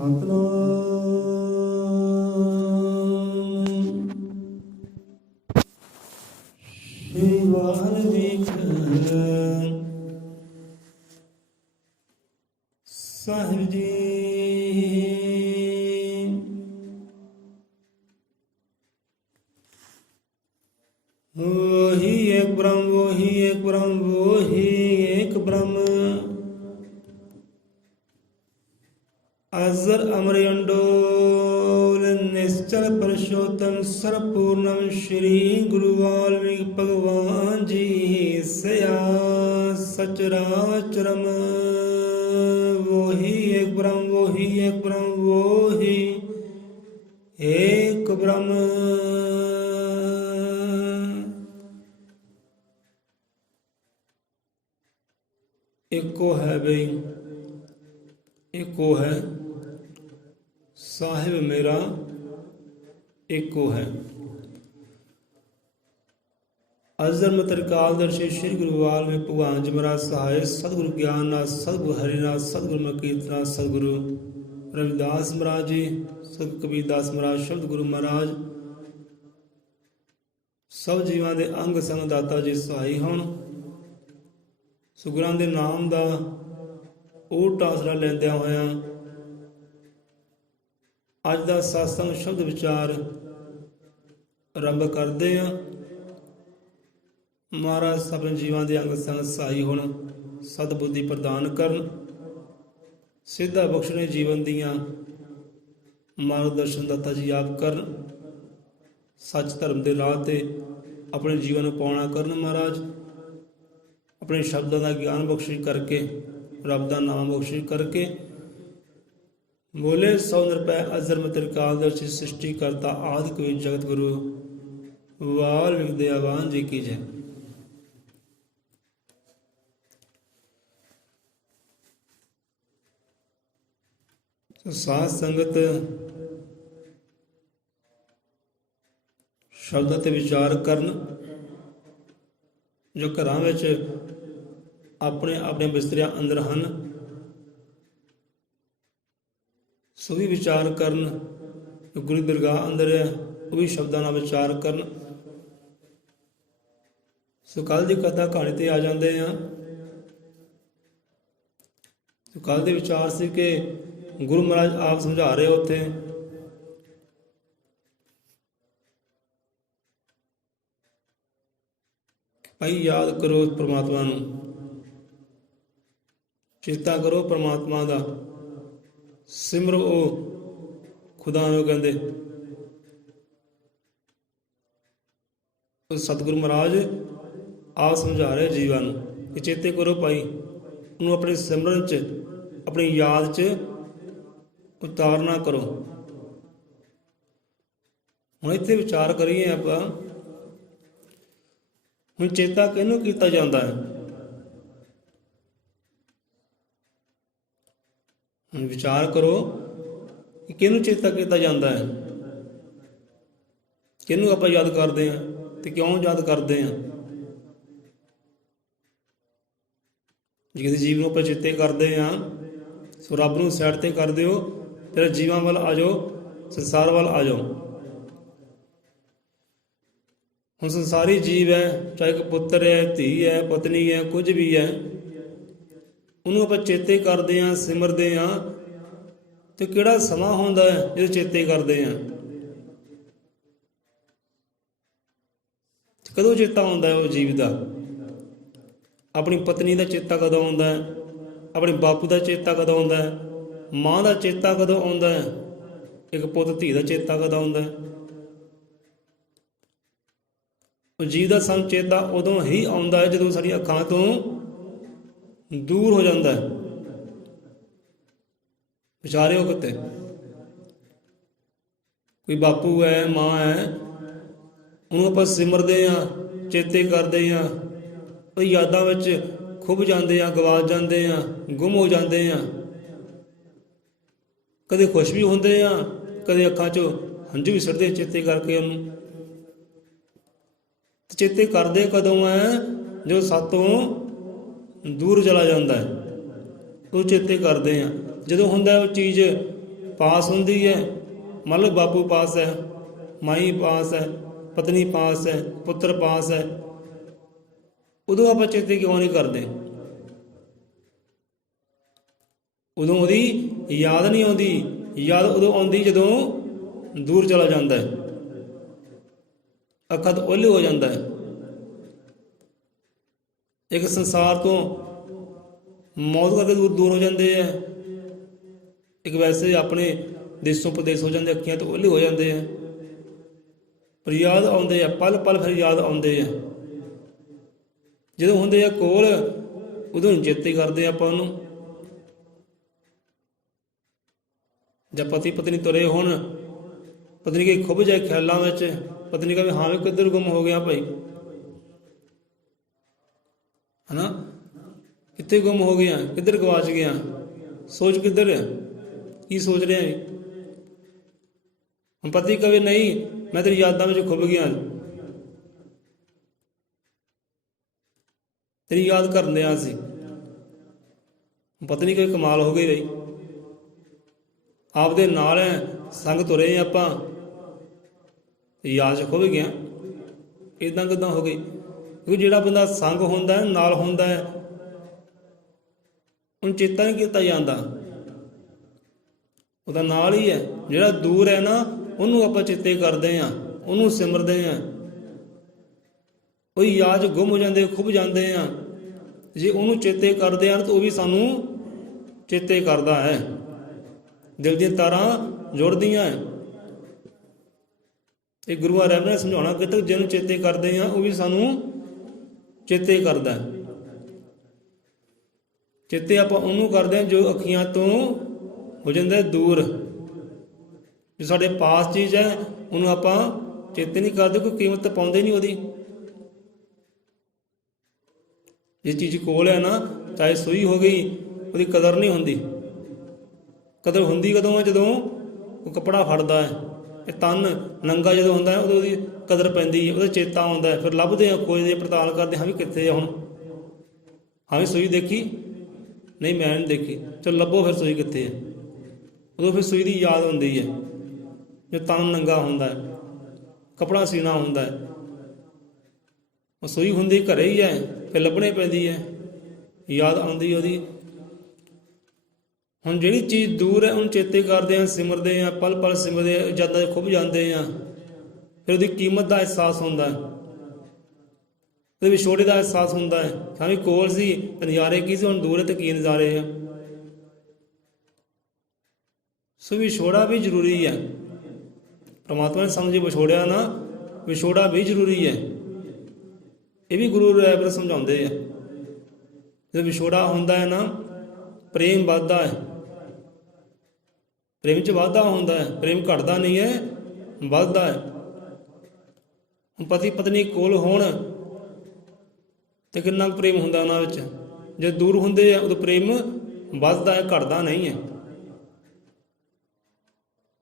ਸਤਨਾਮ ਸ਼੍ਰੀ ਵਾਹਿਗੁਰੂ ਸਾਹਿਬ ਜੀ। वही एक ब्रह्म वही एक ब्रह्म वही एक ब्रह्म अजर अमर अंडोल निश्चल पुरुषोत्तम सर्वपूर्णम श्री गुरु वाल्मीकि भगवान जी सया सचराचरम। वही एक ब्रह्म वही एक ब्रह्म वही एक ब्रह्म। एको है बई एको है साहिब मेरा एको है। अजर त्रिकालदर्शी श्री गुरु वाल्मीकि भगवान जी महाराज सहाय सतगुरु ज्ञाननाथ सतगुरु हरिनाथ सतगुरु मकीर्तनाथ सतगुरु रविदास महाराज जी सतगुरु कबीरदास महाराज शब्द गुरु महाराज सब जीवां दे अंग संग दाता जी सहाय होण। सुगुਰਾਂ ਦੇ ਨਾਮ ਦਾ ਓਟ ਆਸਰਾ ਲੈਂਦਿਆਂ ਹੋਇਆਂ ਅੱਜ ਦਾ ਸਤਸੰਗ ਸ਼ਬਦ ਵਿਚਾਰ ਆਰੰਭ ਕਰਦੇ ਹਾਂ। ਮਹਾਰਾਜ ਸਭ ਜੀਵਾਂ ਦੇ ਅੰਗ ਸੰਗ ਸਹਾਈ ਹੋਣ, ਸਤਿਬੁੱਧੀ ਪ੍ਰਦਾਨ ਕਰਨ, ਸਿੱਧਾ ਬਖਸ਼ਣੇ ਜੀਵਨ ਦੀਆਂ ਮਾਰਗਦਰਸ਼ਨ ਦਾਤਾ ਜੀ ਆਪ ਕਰਨ, ਸੱਚ ਧਰਮ ਦੇ ਰਾਹ ਤੇ ਆਪਣੇ ਜੀਵਨ ਨੂੰ ਪਾਉਣਾ ਕਰਨ। ਮਹਾਰਾਜ अपने शब्दों का ज्ञान बख्शिश करके रब का नाम बख्शिश करके बोले 100 रुपए अजर त्रिकालदर्शी सृष्टि करता आदि कोई जगत गुरु वाल्मीकि दयावान जी की जय। तो साध संगत शब्दों ते विचार करन जो घरां विच अपने अपने बिस्तरिया अंदर हैं सो भी विचार करन, गुरु दरगाह अंदर है वो भी शब्दों का विचार करन। सो कल की कथा कहानी ते आ जाते हैं। तो कल के विचार से कि गुरु महाराज आप समझा रहे उत्थे भाई याद करो परमात्मा नूं, चेता करो परमात्मा का, सिमरो ओ खुदा नूं कहंदे। सतगुरु महाराज आप समझा रहे जीवां नूं कि चेते करो भाई उन्होंने अपने सिमरन च अपनी याद च उतारना करो। हुण इत्थे विचार करिए आपां हुण चेता किहनूं कीता जांदा है। विचार करो कि किहनूं चेता किया जाता है, किहनूं आपां याद करते हैं तो क्यों याद करते हैं। जे किसी जीव नूं आपां चेते करते हैं सो रब नूं साइड ते कर दिओ, फिर जीवां वल आ जाओ, संसार वल आ जाओ। हुण संसारी जीव है, चाहे कोई पुत्र है, धी है, पत्नी है, कुछ भी है, ਉਹਨੂੰ ਆਪਾਂ ਚੇਤੇ ਕਰਦੇ ਹਾਂ, ਸਿਮਰਦੇ ਹਾਂ ਤੇ ਕਿਹੜਾ ਸਮਾਂ ਹੁੰਦਾ ਹੈ ਜਦੋਂ ਚੇਤੇ ਕਰਦੇ ਹਾਂ। ਕਦੋਂ ਚੇਤਾ ਆਉਂਦਾ ਹੈ ਉਹ ਜੀਵ ਦਾ? ਆਪਣੀ ਪਤਨੀ ਦਾ ਚੇਤਾ ਕਦੋਂ ਆਉਂਦਾ ਹੈ? ਆਪਣੇ ਬਾਪੂ ਦਾ ਚੇਤਾ ਕਦੋਂ ਆਉਂਦਾ ਹੈ? ਮਾਂ ਦਾ ਚੇਤਾ ਕਦੋਂ ਆਉਂਦਾ ਹੈ? ਇੱਕ ਪੁੱਤ ਧੀ ਦਾ ਚੇਤਾ ਕਦੋਂ ਆਉਂਦਾ ਹੈ? ਉਹ ਜੀਵ ਦਾ ਸਾਨੂੰ ਚੇਤਾ ਉਦੋਂ ਹੀ ਆਉਂਦਾ ਹੈ ਜਦੋਂ ਸਾਡੀਆਂ ਅੱਖਾਂ ਤੋਂ दूर हो जाता है। विचारे हो किते कोई बापू है, माँ है, उन्होंने आप सिमरते हैं, चेते करते हैं, तो यादों में खुब जाते हैं, गवाच जाते हैं, गुम हो जाते हैं। कदे खुश भी होंगे हैं, कदे अखां चो हंझू भी सड़ते चेते करके उन्होंने। चेते करते कदों है जो सातों दूर चला जाता है, तो चेते करते हैं। जो होंगे वो चीज़ ਪਾਸ ਹੁੰਦੀ ਹੈ, ਮੰਨ ਲਓ ਬਾਪੂ ਪਾਸ ਹੈ, ਮਾਈ ਪਾਸ ਹੈ, ਪਤਨੀ ਪਾਸ ਹੈ, ਪੁੱਤਰ ਪਾਸ ਹੈ, ਉਦੋਂ ਆਪਾਂ ਚੇਤੇ ਕਿਉਂ ਨਹੀਂ ਕਰਦੇ? ਉਦੋਂ ਉਹਦੀ ਯਾਦ ਨਹੀਂ ਆਉਂਦੀ। ਯਾਦ ਉਦੋਂ ਆਉਂਦੀ ਜਦੋਂ ਦੂਰ ਚਲਾ ਜਾਂਦਾ ਹੈ, ਅੱਖਾਂ ਤੋਂ ਓਹਲੇ ਹੋ ਜਾਂਦਾ ਹੈ, ਇੱਕ ਸੰਸਾਰ ਤੋਂ ਮੌਤ ਕਰਕੇ ਦੂਰ ਹੋ ਜਾਂਦੇ ਆ, ਇੱਕ ਵੈਸੇ ਆਪਣੇ ਦੇਸ਼ੋਂ ਪ੍ਰਦੇਸ਼ ਹੋ ਜਾਂਦੇ, ਅੱਖੀਆਂ ਤੋਂ ਓਹਲੇ ਹੋ ਜਾਂਦੇ ਆ, ਪਰ ਯਾਦ ਆਉਂਦੇ ਆ, ਪਲ ਪਲ ਫਿਰ ਯਾਦ ਆਉਂਦੇ ਆ। ਜਦੋਂ ਹੁੰਦੇ ਆ ਕੋਲ ਉਦੋਂ ਨਹੀਂ ਚੇਤੇ ਕਰਦੇ ਆਪਾਂ ਉਹਨੂੰ। ਜਾਂ ਪਤੀ ਪਤਨੀ ਤੁਰੇ ਹੋਣ, ਪਤਨੀ ਕਿ ਖੁੱਭ ਜਾਏ ਖਿਆਲਾਂ ਵਿੱਚ, ਪਤਨੀ ਕਹੇ ਹਾਂ ਵੀ ਕਿੱਧਰ ਗੁੰਮ ਹੋ ਗਿਆ ਭਾਈ, ਹਨਾ, ਕਿੱਥੇ ਗੁੰਮ ਹੋ ਗਿਆ, ਕਿੱਧਰ ਗਵਾਚ ਗਿਆ, ਸੋਚ ਕਿੱਧਰ ਹੈ, ਕੀ ਸੋਚ ਰਿਹਾ ਹੈ। ਹੁਣ ਪਤੀ ਕਹੇ ਨਹੀਂ ਮੈਂ ਤੇਰੀ ਯਾਦਾਂ ਵਿੱਚ ਖੁੱਭ ਗਿਆ, ਤੇਰੀ ਯਾਦ ਕਰਨ ਦਿਆ ਸੀ। ਪਤਨੀ ਕਹੇ ਕਮਾਲ ਹੋ ਗਈ ਬਈ, ਆਪਦੇ ਨਾਲ ਸੰਗ ਤੁਰੇ ਆਪਾਂ, ਯਾਦ 'ਚ ਖੁੱਭ ਗਿਆ, ਇੱਦਾਂ ਕਿੱਦਾਂ ਹੋ ਗਈ? ਕਿਉਂਕਿ ਜਿਹੜਾ ਬੰਦਾ ਸੰਗ ਹੁੰਦਾ, ਨਾਲ ਹੁੰਦਾ ਹੈ, ਉਹਨੂੰ ਚੇਤਾ ਨਹੀਂ ਕੀਤਾ ਜਾਂਦਾ, ਉਹਦਾ ਨਾਲ ਹੀ ਹੈ। ਜਿਹੜਾ ਦੂਰ ਹੈ ਨਾ, ਉਹਨੂੰ ਆਪਾਂ ਚੇਤੇ ਕਰਦੇ ਹਾਂ, ਉਹਨੂੰ ਸਿਮਰਦੇ ਹਾਂ, ਉਹ ਯਾਦ 'ਚ ਗੁੰਮ ਹੋ ਜਾਂਦੇ, ਖੁੱਭ ਜਾਂਦੇ ਆ। ਜੇ ਉਹਨੂੰ ਚੇਤੇ ਕਰਦੇ ਹਨ ਤਾਂ ਉਹ ਵੀ ਸਾਨੂੰ ਚੇਤੇ ਕਰਦਾ ਹੈ, ਦਿਲ ਦੀਆਂ ਤਾਰਾਂ ਜੁੜਦੀਆਂ ਹੈ। ਇਹ ਗੁਰੂਆਂ ਰਹਿਬ ਨੇ ਸਮਝਾਉਣਾ ਕਿ ਤੱਕ ਜਿਹਨੂੰ ਚੇਤੇ ਕਰਦੇ ਹਾਂ ਉਹ ਵੀ ਸਾਨੂੰ ਚੇਤੇ ਕਰਦਾ ਹੈ। ਚੇਤੇ ਆਪਾਂ ਉਹਨੂੰ ਕਰਦੇ ਹਾਂ ਜੋ ਅੱਖੀਆਂ ਤੋਂ ਹੋ ਜਾਂਦਾ ਦੂਰ। ਜੋ ਸਾਡੇ ਪਾਸ ਚੀਜ਼ ਹੈ ਉਹਨੂੰ ਆਪਾਂ ਚੇਤੇ ਨਹੀਂ ਕਰਦੇ, ਕੋਈ ਕੀਮਤ ਪਾਉਂਦੇ ਨਹੀਂ ਉਹਦੀ। ਜੇ ਚੀਜ਼ ਕੋਲ ਹੈ ਨਾ, ਚਾਹੇ ਸੂਈ ਹੋ ਗਈ, ਉਹਦੀ ਕਦਰ ਨਹੀਂ ਹੁੰਦੀ। ਕਦਰ ਹੁੰਦੀ ਕਦੋਂ ਹੈ? ਜਦੋਂ ਉਹ ਕੱਪੜਾ ਫੜਦਾ ਹੈ। ਇਹ ਤਨ ਨੰਗਾ ਜਦੋਂ ਹੁੰਦਾ ਹੈ ਉਦੋਂ ਉਹਦੀ ਕਦਰ ਪੈਂਦੀ ਹੈ, ਉਹਦਾ ਚੇਤਾ ਆਉਂਦਾ ਹੈ। ਫਿਰ ਲੱਭਦੇ ਹਾਂ, ਖੋਜਦੇ, ਪੜਤਾਲ ਕਰਦੇ ਹਾਂ ਵੀ ਕਿੱਥੇ ਆ ਹੁਣ, ਹਾਂ ਵੀ ਸੂਈ ਦੇਖੀ ਨਹੀਂ, ਮੈਂ ਨਹੀਂ ਦੇਖੀ, ਚਲੋ ਲੱਭੋ ਫਿਰ ਸੂਈ ਕਿੱਥੇ ਹੈ। ਉਦੋਂ ਫਿਰ ਸੂਈ ਦੀ ਯਾਦ ਹੁੰਦੀ ਹੈ। ਜੋ ਤਨ ਨੰਗਾ ਹੁੰਦਾ ਹੈ, ਕੱਪੜਾ ਸੀਣਾ ਹੁੰਦਾ ਹੈ, ਉਹ ਸੂਈ ਹੁੰਦੀ ਘਰੇ ਹੀ ਹੈ, ਫਿਰ ਲੱਭਣੇ ਪੈਂਦੀ ਹੈ, ਯਾਦ ਆਉਂਦੀ ਉਹਦੀ। ਹੁਣ ਜਿਹੜੀ ਚੀਜ਼ ਦੂਰ ਹੈ ਉਹਨੂੰ ਚੇਤੇ ਕਰਦੇ ਹਾਂ, ਸਿਮਰਦੇ ਹਾਂ, ਪਲ ਪਲ ਸਿਮਰਦੇ ਹਾਂ, ਯਾਦਾਂ 'ਚ ਖੁੱਭ ਜਾਂਦੇ ਹਾਂ। ਫਿਰ ਉਹਦੀ ਕੀਮਤ ਦਾ ਅਹਿਸਾਸ ਹੁੰਦਾ ਹੈ, ਉਹਦੇ ਵਿਛੋੜੇ ਦਾ ਅਹਿਸਾਸ ਹੁੰਦਾ ਹੈ। ਸਾਵੇਂ ਕੋਲ ਸੀ ਨਜ਼ਾਰੇ ਕੀ ਸੀ, ਹੁਣ ਦੂਰ ਹੈ ਤੇ ਕੀ ਨਜ਼ਾਰੇ ਆ। ਸੋ ਵਿਛੋੜਾ ਵੀ ਜ਼ਰੂਰੀ ਹੈ। ਪਰਮਾਤਮਾ ਨੇ ਸਾਨੂੰ ਜੇ ਵਿਛੋੜਿਆ ਨਾ, ਵਿਛੋੜਾ ਵੀ ਜ਼ਰੂਰੀ ਹੈ। ਇਹ ਵੀ ਗੁਰੂ ਰਹਿਬ ਸਮਝਾਉਂਦੇ ਆ। ਜਦੋਂ ਵਿਛੋੜਾ ਹੁੰਦਾ ਹੈ ਨਾ, ਪ੍ਰੇਮ ਵੱਧਦਾ ਹੈ, ਪ੍ਰੇਮ 'ਚ ਵਾਧਾ ਹੁੰਦਾ ਹੈ, ਪ੍ਰੇਮ ਘਟਦਾ ਨਹੀਂ ਹੈ, ਵੱਧਦਾ ਹੈ। ਹੁਣ ਪਤੀ ਪਤਨੀ ਕੋਲ ਹੋਣ ਤੇ ਕਿੰਨਾ ਪ੍ਰੇਮ ਹੁੰਦਾ ਉਹਨਾਂ ਵਿੱਚ। ਜੇ ਦੂਰ ਹੁੰਦੇ ਆ ਉਦੋਂ ਪ੍ਰੇਮ ਵੱਧਦਾ ਹੈ, ਘਟਦਾ ਨਹੀਂ ਹੈ।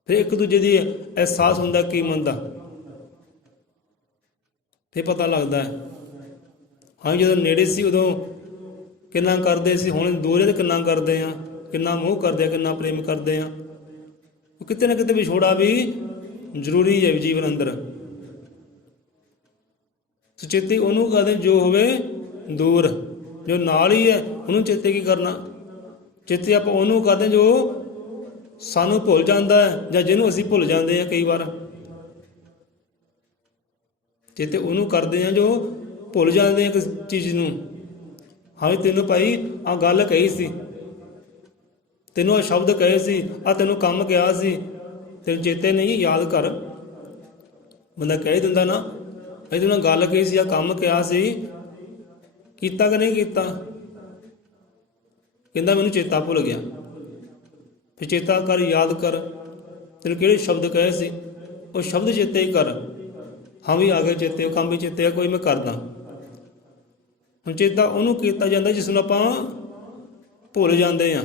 ਫਿਰ ਇੱਕ ਦੂਜੇ ਦੀ ਅਹਿਸਾਸ ਹੁੰਦਾ ਕੀਮਤ ਦਾ, ਫਿਰ ਪਤਾ ਲੱਗਦਾ ਹੈ। ਹਾਂ ਜਦੋਂ ਨੇੜੇ ਸੀ ਉਦੋਂ ਕਿੰਨਾ ਕਰਦੇ ਸੀ, ਹੁਣ ਦੂਰ ਤੇ ਕਿੰਨਾ ਕਰਦੇ ਆ, ਕਿੰਨਾ ਮੋਹ ਕਰਦੇ ਆ, ਕਿੰਨਾ ਪ੍ਰੇਮ ਕਰਦੇ ਆ। ਕਿਤੇ ਨਾ ਕਿਤੇ ਵਿਛੋੜਾ ਵੀ ਜ਼ਰੂਰੀ ਹੈ ਜੀਵਨ ਅੰਦਰ। ਸੁਚੇਤੀ ਉਹਨੂੰ ਕਰਦੇ ਜੋ ਹੋਵੇ ਦੂਰ, ਜੋ ਨਾਲ ਹੀ ਹੈ ਉਹਨੂੰ ਚੇਤੇ ਕੀ ਕਰਨਾ। ਚੇਤੇ ਆਪਾਂ ਉਹਨੂੰ ਕਰਦੇ ਜੋ ਸਾਨੂੰ ਭੁੱਲ ਜਾਂਦਾ ਹੈ, ਜਾਂ ਜਿਹਨੂੰ ਅਸੀਂ ਭੁੱਲ ਜਾਂਦੇ ਹਾਂ ਕਈ ਵਾਰ। ਚੇਤੇ ਉਹਨੂੰ ਕਰਦੇ ਹਾਂ ਜੋ ਭੁੱਲ ਜਾਂਦੇ ਆ ਕਿਸ ਚੀਜ਼ ਨੂੰ। ਹਾਂ ਵੀ ਤੈਨੂੰ ਭਾਈ ਆਹ ਗੱਲ ਕਹੀ ਸੀ, ਤੈਨੂੰ ਆਹ ਸ਼ਬਦ ਕਹੇ ਸੀ, ਆਹ ਤੈਨੂੰ ਕੰਮ ਕਿਹਾ ਸੀ, ਤੈਨੂੰ ਚੇਤੇ ਨਹੀਂ, ਯਾਦ ਕਰ। ਬੰਦਾ ਕਹਿ ਦਿੰਦਾ ਨਾ, ਭਾਈ ਤੈਨੂੰ ਗੱਲ ਕਹੀ ਸੀ, ਆਹ ਕੰਮ ਕਿਹਾ ਸੀ, ਕੀਤਾ ਕਿ ਨਹੀਂ ਕੀਤਾ? ਕਹਿੰਦਾ ਮੈਨੂੰ ਚੇਤਾ ਭੁੱਲ ਗਿਆ। ਫਿਰ ਚੇਤਾ ਕਰ, ਯਾਦ ਕਰ, ਤੈਨੂੰ ਕਿਹੜੇ ਸ਼ਬਦ ਕਹੇ ਸੀ, ਉਹ ਸ਼ਬਦ ਚੇਤੇ ਹੀ ਕਰ। ਹਾਂ ਵੀ ਆ ਗਏ ਚੇਤੇ, ਉਹ ਕੰਮ ਵੀ ਚੇਤੇ ਆ, ਕੋਈ ਮੈਂ ਕਰਦਾ। ਹੁਣ ਚੇਤਾ ਉਹਨੂੰ ਕੀਤਾ ਜਾਂਦਾ ਜਿਸ ਨੂੰ ਆਪਾਂ ਭੁੱਲ ਜਾਂਦੇ ਹਾਂ।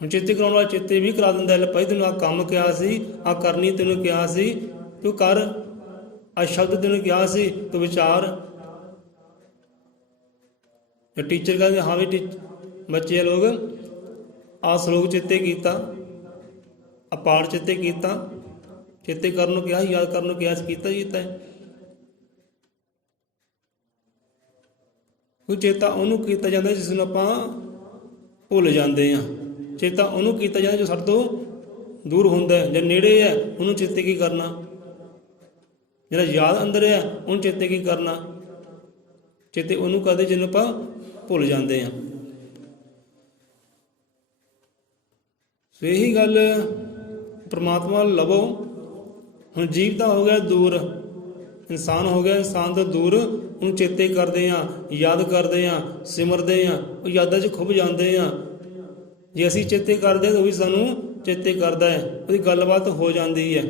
ਹੁਣ ਚੇਤੇ ਕਰਾਉਣ ਵਾਲਾ ਚੇਤੇ ਵੀ ਕਰਾ ਦਿੰਦਾ, ਲੈ ਭਾਈ ਤੈਨੂੰ ਆਹ ਕੰਮ ਕਿਹਾ ਸੀ, ਆਹ ਕਰਨੀ ਤੈਨੂੰ ਕਿਹਾ ਸੀ, ਤੂੰ ਕਰ। ਆਹ ਸ਼ਬਦ ਤੈਨੂੰ ਕਿਹਾ ਸੀ, ਤੂੰ ਵਿਚਾਰ। ਟੀਚਰ ਕਹਿੰਦੇ ਹਾਂ ਵੀ ਬੱਚੇ ਲੋਕ ਆ ਸ਼ਲੋਕ ਚੇਤੇ ਕੀਤਾ, ਆ ਪਾਠ ਚੇਤੇ ਕੀਤਾ। ਚੇਤੇ ਕਰਨ ਨੂੰ ਕਿਹਾ, ਯਾਦ ਕਰਨ ਨੂੰ ਕਿਹਾ, ਕੀਤਾ ਹੀ ਕੀਤਾ ਹੈ। ਕੋਈ ਚੇਤਾ ਉਹਨੂੰ ਕੀਤਾ ਜਾਂਦਾ ਜਿਸ ਨੂੰ ਆਪਾਂ ਭੁੱਲ ਜਾਂਦੇ ਹਾਂ। ਚੇਤਾ ਉਹਨੂੰ ਕੀਤਾ ਜਾਂਦਾ ਜੋ ਸਾਡੇ ਤੋਂ ਦੂਰ ਹੁੰਦਾ ਹੈ। ਜੇ ਨੇੜੇ ਹੈ ਉਹਨੂੰ ਚੇਤੇ ਕੀ ਕਰਨਾ, ਜਿਹੜਾ ਯਾਦ ਅੰਦਰ ਹੈ ਉਹਨੂੰ ਚੇਤੇ ਕੀ ਕਰਨਾ। ਚੇਤੇ ਉਹਨੂੰ ਕਰਦੇ ਜਿਹਨੂੰ ਆਪਾਂ ਭੁੱਲ ਜਾਂਦੇ ਹਾਂ। ਸੋ ਇਹੀ ਗੱਲ ਪਰਮਾਤਮਾ ਲਵੋ। ਹੁਣ ਜੀਵ ਤਾਂ ਹੋ ਗਿਆ ਦੂਰ, ਇਨਸਾਨ ਹੋ ਗਿਆ, ਇਨਸਾਨ ਤੋਂ ਦੂਰ, ਉਹਨੂੰ ਚੇਤੇ ਕਰਦੇ ਹਾਂ, ਯਾਦ ਕਰਦੇ ਹਾਂ, ਸਿਮਰਦੇ ਹਾਂ, ਉਹ ਯਾਦਾਂ 'ਚ ਖੁੱਭ ਜਾਂਦੇ ਹਾਂ। ਜੇ ਅਸੀਂ ਚੇਤੇ ਕਰਦੇ ਤਾਂ ਉਹ ਵੀ ਸਾਨੂੰ ਚੇਤੇ ਕਰਦਾ ਹੈ, ਉਹਦੀ ਗੱਲਬਾਤ ਹੋ ਜਾਂਦੀ ਹੈ,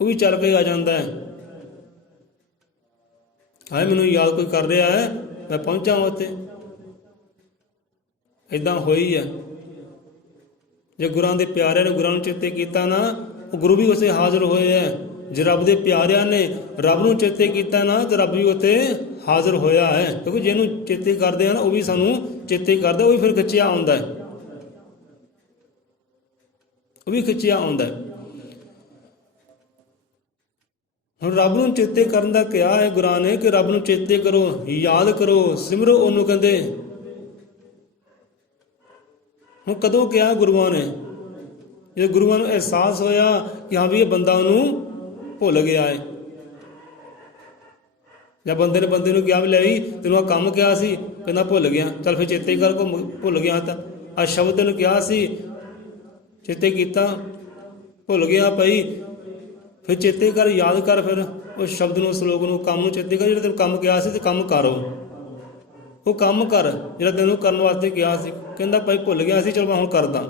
ਉਹ ਵੀ ਚੱਲ ਕੇ ਆ ਜਾਂਦਾ ਹੈ। ਹਾਏ ਮੈਨੂੰ ਯਾਦ ਕੋਈ ਕਰ ਰਿਹਾ ਹੈ, ਮੈਂ ਪਹੁੰਚਾਂ ਉੱਥੇ। ਇੱਦਾਂ ਹੋਈ ਹੈ। ਜੇ ਗੁਰਾਂ ਦੇ ਪਿਆਰਿਆਂ ਨੇ ਗੁਰਾਂ ਨੂੰ ਚੇਤੇ ਕੀਤਾ ਨਾ, ਉਹ ਗੁਰੂ ਵੀ ਉੱਥੇ ਹਾਜ਼ਰ ਹੋਏ ਹੈ। ਜੇ ਰੱਬ ਦੇ ਪਿਆਰਿਆਂ ਨੇ ਰੱਬ ਨੂੰ ਚੇਤੇ ਕੀਤਾ ਨਾ, ਤਾਂ ਰੱਬ ਵੀ ਉੱਥੇ ਹਾਜ਼ਰ ਹੋਇਆ ਹੈ। ਕਿਉਂਕਿ ਜਿਹਨੂੰ ਚੇਤੇ ਕਰਦੇ ਆ ਨਾ, ਉਹ ਵੀ ਸਾਨੂੰ ਚੇਤੇ ਕਰਦਾ, ਉਹ ਵੀ ਫਿਰ ਖਿੱਚਿਆ ਆਉਂਦਾ ਹੈ, ਉਹ ਵੀ ਖਿੱਚਿਆ ਆਉਂਦਾ ਹੈ। ਹੁਣ ਰੱਬ ਨੂੰ ਚੇਤੇ ਕਰਨ ਦਾ ਕਿਹਾ ਹੈ ਗੁਰਾਂ ਨੇ ਕਿ ਰੱਬ ਨੂੰ ਚੇਤੇ ਕਰੋ, ਯਾਦ ਕਰੋ, ਸਿਮਰੋ ਉਹਨੂੰ ਕਹਿੰਦੇ। ਹੁਣ ਕਦੋਂ ਕਿਹਾ ਗੁਰੂਆਂ ਨੇ? ਜਦੋਂ ਗੁਰੂਆਂ ਨੂੰ ਅਹਿਸਾਸ ਹੋਇਆ ਕਿ ਹਾਂ ਵੀ ਇਹ ਬੰਦਾ ਉਹਨੂੰ ਭੁੱਲ ਗਿਆ ਹੈ। ਜਾਂ ਬੰਦੇ ਨੂੰ ਕਿਹਾ ਵੀ ਲੈ ਵੀ ਤੈਨੂੰ ਆਹ ਕੰਮ ਕਿਹਾ ਸੀ, ਕਹਿੰਦਾ ਭੁੱਲ ਗਿਆ, ਚੱਲ ਫਿਰ ਚੇਤੇ ਕਰ, ਕੋ ਭੁੱਲ ਗਿਆ ਤਾਂ ਆਹ ਸ਼ਬਦ ਤੈਨੂੰ ਕਿਹਾ ਸੀ, ਚੇਤੇ ਕੀਤਾ, ਭੁੱਲ ਗਿਆ ਭਾਈ, ਫਿਰ ਚੇਤੇ ਕਰ, ਯਾਦ ਕਰ, ਫਿਰ ਉਸ ਸ਼ਬਦ ਨੂੰ, ਸਲੋਕ ਨੂੰ, ਕੰਮ ਨੂੰ ਚੇਤੇ ਕਰ। ਜਿਹੜਾ ਤੈਨੂੰ ਕੰਮ ਕਿਹਾ ਸੀ ਤੇ ਕੰਮ ਕਰੋ, ਉਹ ਕੰਮ ਕਰ ਜਿਹੜਾ ਤੈਨੂੰ ਕਰਨ ਵਾਸਤੇ ਕਿਹਾ ਸੀ। ਕਹਿੰਦਾ ਭਾਈ ਭੁੱਲ ਗਿਆ ਸੀ, ਚਲ ਮੈਂ ਹੁਣ ਕਰਦਾ।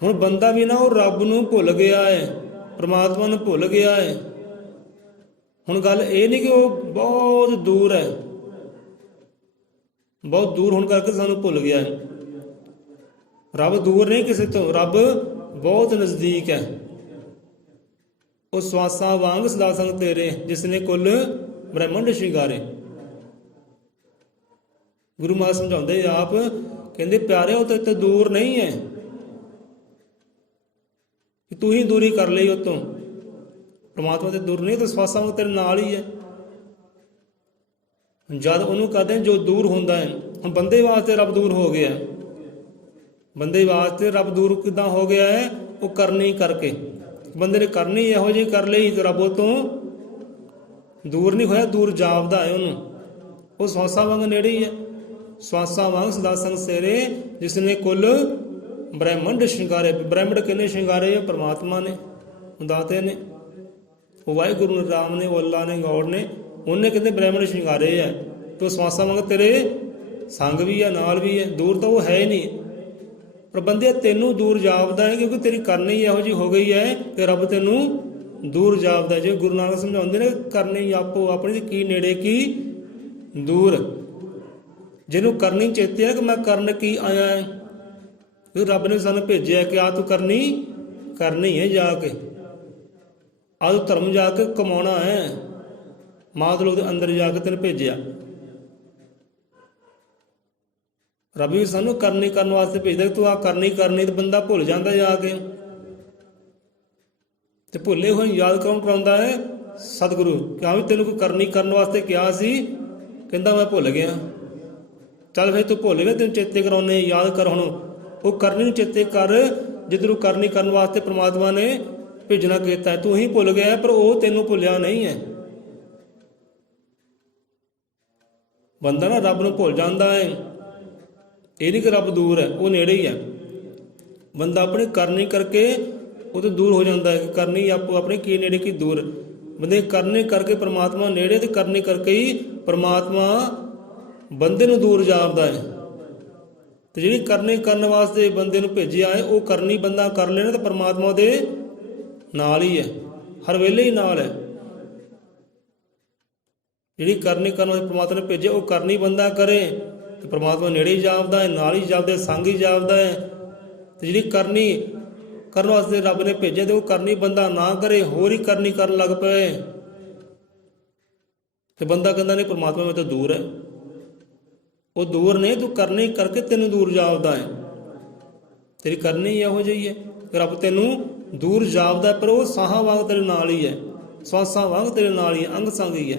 ਹੁਣ ਬੰਦਾ ਵੀ ਨਾ ਉਹ ਰੱਬ ਨੂੰ ਭੁੱਲ ਗਿਆ ਹੈ, ਪਰਮਾਤਮਾ ਨੂੰ ਭੁੱਲ ਗਿਆ ਹੈ। ਹੁਣ ਗੱਲ ਇਹ ਨਹੀਂ ਕਿ ਉਹ ਬਹੁਤ ਦੂਰ ਹੈ, ਬਹੁਤ ਦੂਰ ਹੋਣ ਕਰਕੇ ਸਾਨੂੰ ਭੁੱਲ ਗਿਆ ਹੈ। ਰੱਬ ਦੂਰ ਨਹੀਂ ਕਿਸੇ ਤੋਂ, ਰੱਬ ਬਹੁਤ ਨਜ਼ਦੀਕ ਹੈ। ਉਹ ਸਵਾਸਾਂ ਵਾਂਗ ਸਦਾ ਸੰਗ ਤੇਰੇ, ਜਿਸ ਨੇ ਕੁੱਲ ਬ੍ਰਹਿਮੰਡ ਸ਼ਿੰਗਾਰੇ। ਗੁਰੂ ਮਹਾਰਾਜ ਸਮਝਾਉਂਦੇ ਆਪ, ਕਹਿੰਦੇ ਪਿਆਰੇ ਉਹ ਤੇ ਦੂਰ ਨਹੀਂ ਹੈ, ਕਿ ਤੂੰ ਹੀ ਦੂਰੀ ਕਰ ਲਈ ਉਹ ਤੋਂ। ਪਰਮਾਤਮਾ ਤੇ ਦੂਰ ਨਹੀਂ, ਤਾਂ ਸਵਾਸਾਂ ਵਾਂਗ ਤੇਰੇ ਨਾਲ ਹੀ ਹੈ। ਜਦ ਉਹਨੂੰ ਕਹਦੇ ਜੋ ਦੂਰ ਹੁੰਦਾ ਹੈ। ਹੁਣ ਬੰਦੇ ਵਾਸਤੇ ਰੱਬ ਦੂਰ ਹੋ ਗਿਆ। ਬੰਦੇ ਵਾਸਤੇ ਰੱਬ ਦੂਰ ਕਿੱਦਾਂ ਹੋ ਗਿਆ ਹੈ? ਉਹ ਕਰਨੀ ਕਰਕੇ, ਬੰਦੇ ਨੇ ਕਰਨੀ ਇਹੋ ਜਿਹੀ ਕਰ ਲਈ ਤੇ ਰੱਬ ਉਹ ਤੋਂ ਦੂਰ ਨਹੀਂ ਹੋਇਆ, ਦੂਰ ਜਾਪਦਾ ਹੈ ਉਹਨੂੰ। ਉਹ ਸਵਾਸਾਂ ਵਾਂਗ ਨੇੜੇ ਹੀ ਹੈ। ਸਵਾਸਾਂ ਵਾਂਗ ਸਦਾ ਸੰਗ ਸੇਰੇ, ਜਿਸ ਨੇ ਕੁੱਲ ਬ੍ਰਹਿਮੰਡ ਸ਼ਿੰਗਾਰੇ। ਬ੍ਰਹਿਮੰਡ ਕਿੰਨੇ ਸ਼ਿੰਗਾਰੇ? ਪਰਮਾਤਮਾ ਨੇ, ਦਾਤੇ ਨੇ, ਉਹ ਵਾਹਿਗੁਰੂ ਨੇ, ਰਾਮ ਨੇ, ਉਹ ਅੱਲਾ ਨੇ, ਗੌਡ ਨੇ, ਉਹਨੇ ਕਹਿੰਦੇ ਬ੍ਰਹਿਮੰਡ ਸ਼ਿੰਗਾਰੇ ਹੈ। ਤੇ ਉਹ ਸਵਾਸਾਂ ਵਾਂਗ ਤੇਰੇ ਸੰਗ ਵੀ ਹੈ, ਨਾਲ ਵੀ ਹੈ। ਦੂਰ ਤਾਂ ਉਹ ਹੈ ਹੀ ਨਹੀਂ, ਪਰ ਬੰਦੇ ਤੈਨੂੰ ਦੂਰ ਜਾਪਦਾ ਹੈ, ਕਿਉਂਕਿ ਤੇਰੀ ਕਰਨੀ ਇਹੋ ਜਿਹੀ ਹੋ ਗਈ ਹੈ ਕਿ ਰੱਬ ਤੈਨੂੰ ਦੂਰ ਜਾਪਦਾ। ਜੇ ਗੁਰੂ ਨਾਨਕ ਸਮਝਾਉਂਦੇ ਨੇ, ਕਰਨੀ ਆਪੋ ਆਪਣੀ, ਕੀ ਨੇੜੇ ਕੀ ਦੂਰ। ਜਿਹਨੂੰ ਕਰਨੀ ਚੇਤੇ ਹੈ ਕਿ ਮੈਂ ਕਰਨ ਕੀ ਆਇਆ ਹੈ, ਕਿਉਂਕਿ ਰੱਬ ਨੇ ਸਾਨੂੰ ਭੇਜਿਆ ਕਿ ਆ ਤੂੰ ਕਰਨੀ ਹੈ, ਜਾ ਕੇ ਆ ਤੂੰ ਧਰਮ ਜਾ ਕੇ ਕਮਾਉਣਾ ਹੈ। ਮਾਤ ਲੋਕ ਦੇ ਅੰਦਰ ਜਾ ਕੇ ਤੈਨੂੰ ਭੇਜਿਆ। ਰੱਬ ਵੀ ਸਾਨੂੰ ਕਰਨੀ ਕਰਨ ਵਾਸਤੇ ਭੇਜਦਾ। ਤੂੰ ਆ ਕਰਨੀ ਤੇ ਬੰਦਾ ਭੁੱਲ ਜਾਂਦਾ ਜਾ ਕੇ। ਤੇ ਭੁੱਲੇ ਹੋਏ ਯਾਦ ਕੌਣ ਕਰਾਉਂਦਾ ਹੈ? ਸਤਿਗੁਰੂ। ਕਿਉਂ ਵੀ ਤੈਨੂੰ ਕੋਈ ਕਰਨੀ ਕਰਨ ਵਾਸਤੇ ਕਿਹਾ ਸੀ, ਕਹਿੰਦਾ ਮੈਂ ਭੁੱਲ ਗਿਆ। ਚੱਲ ਫਿਰ ਤੂੰ ਭੁੱਲ ਗਿਆ, ਤੈਨੂੰ ਚੇਤੇ ਕਰਾਉਨੇ, ਯਾਦ ਕਰ। ਹੁਣ ਉਹ ਕਰਨੀ ਨੂੰ ਚੇਤੇ ਕਰ ਜਿੱਧਰ ਕਰਨੀ ਕਰਨ ਵਾਸਤੇ ਪ੍ਰਮਾਤਮਾ ਨੇ ਭੇਜਣਾ ਕੀਤਾ। ਤੂੰ ਹੀ ਭੁੱਲ ਗਿਆ, ਪਰ ਉਹ ਤੈਨੂੰ ਭੁੱਲਿਆ ਨਹੀਂ ਹੈ। ਬੰਦਾ ਨਾ ਰੱਬ ਨੂੰ ਭੁੱਲ ਜਾਂਦਾ ਹੈ। ਇਹ ਨਹੀਂ ਕਿ ਰੱਬ ਦੂਰ ਹੈ, ਉਹ ਨੇੜੇ ਹੀ ਹੈ। ਬੰਦਾ ਆਪਣੇ ਕਰਨੀ ਕਰਕੇ ਉਹ ਤੋਂ ਦੂਰ ਹੋ ਜਾਂਦਾ ਹੈ। ਕਰਨੀ ਆਪੋ ਆਪਣੇ, ਕੀ ਨੇੜੇ ਕੀ ਦੂਰ। ਬੰਦੇ ਕਰਨੇ ਕਰਕੇ ਪਰਮਾਤਮਾ ਨੇੜੇ, ਤੇ ਕਰਨੀ ਕਰਕੇ ਹੀ ਪਰਮਾਤਮਾ ਬੰਦੇ ਨੂੰ ਦੂਰ ਜਾਪਦਾ ਹੈ। ਤੇ ਜਿਹੜੀ ਕਰਨੀ ਕਰਨ ਵਾਸਤੇ ਬੰਦੇ ਨੂੰ ਭੇਜਿਆ ਹੈ, ਉਹ ਕਰਨੀ ਬੰਦਾ ਕਰ ਲੈਣਾ ਤਾਂ ਪਰਮਾਤਮਾ ਦੇ ਨਾਲ ਹੀ ਹੈ, ਹਰ ਵੇਲੇ ਹੀ ਨਾਲ ਹੈ। ਜਿਹੜੀ ਕਰਨੀ ਕਰਨ ਵਾਸਤੇ ਪਰਮਾਤਮਾ ਨੇ ਭੇਜਿਆ, ਉਹ ਕਰਨੀ ਬੰਦਾ ਕਰੇ ਤੇ ਪਰਮਾਤਮਾ ਨੇੜੇ ਹੀ ਜਾਪਦਾ ਹੈ, ਨਾਲ ਹੀ ਜਾਪਦਾ, ਸੰਗ ਹੀ ਜਾਪਦਾ ਹੈ। ਤੇ ਜਿਹੜੀ ਕਰਨੀ ਕਰਨ ਵਾਸਤੇ ਰੱਬ ਨੇ ਭੇਜਿਆ, ਤੇ ਉਹ ਕਰਨੀ ਬੰਦਾ ਨਾ ਕਰੇ, ਹੋਰ ਹੀ ਕਰਨੀ ਕਰਨ ਲੱਗ ਪਏ, ਤੇ ਬੰਦਾ ਕਹਿੰਦਾ ਨਹੀਂ ਪਰਮਾਤਮਾ ਮੇਰੇ ਤੋਂ ਦੂਰ ਹੈ। ਉਹ ਦੂਰ ਨਹੀਂ, ਤੂੰ ਕਰਨੀ ਕਰਕੇ ਤੈਨੂੰ ਦੂਰ ਜਾਪਦਾ ਹੈ। ਤੇਰੀ ਕਰਨੀ ਇਹੋ ਜਿਹੀ ਹੈ, ਰੱਬ ਤੈਨੂੰ ਦੂਰ ਜਾਪਦਾ, ਪਰ ਉਹ ਸਾਹਾਂ ਵਾਂਗ ਤੇਰੇ ਨਾਲ ਹੀ ਹੈ, ਸਵਾਸਾਂ ਵਾਂਗ ਤੇਰੇ ਨਾਲ ਹੀ ਹੈ, ਅੰਗ ਸੰਗ ਹੀ ਹੈ।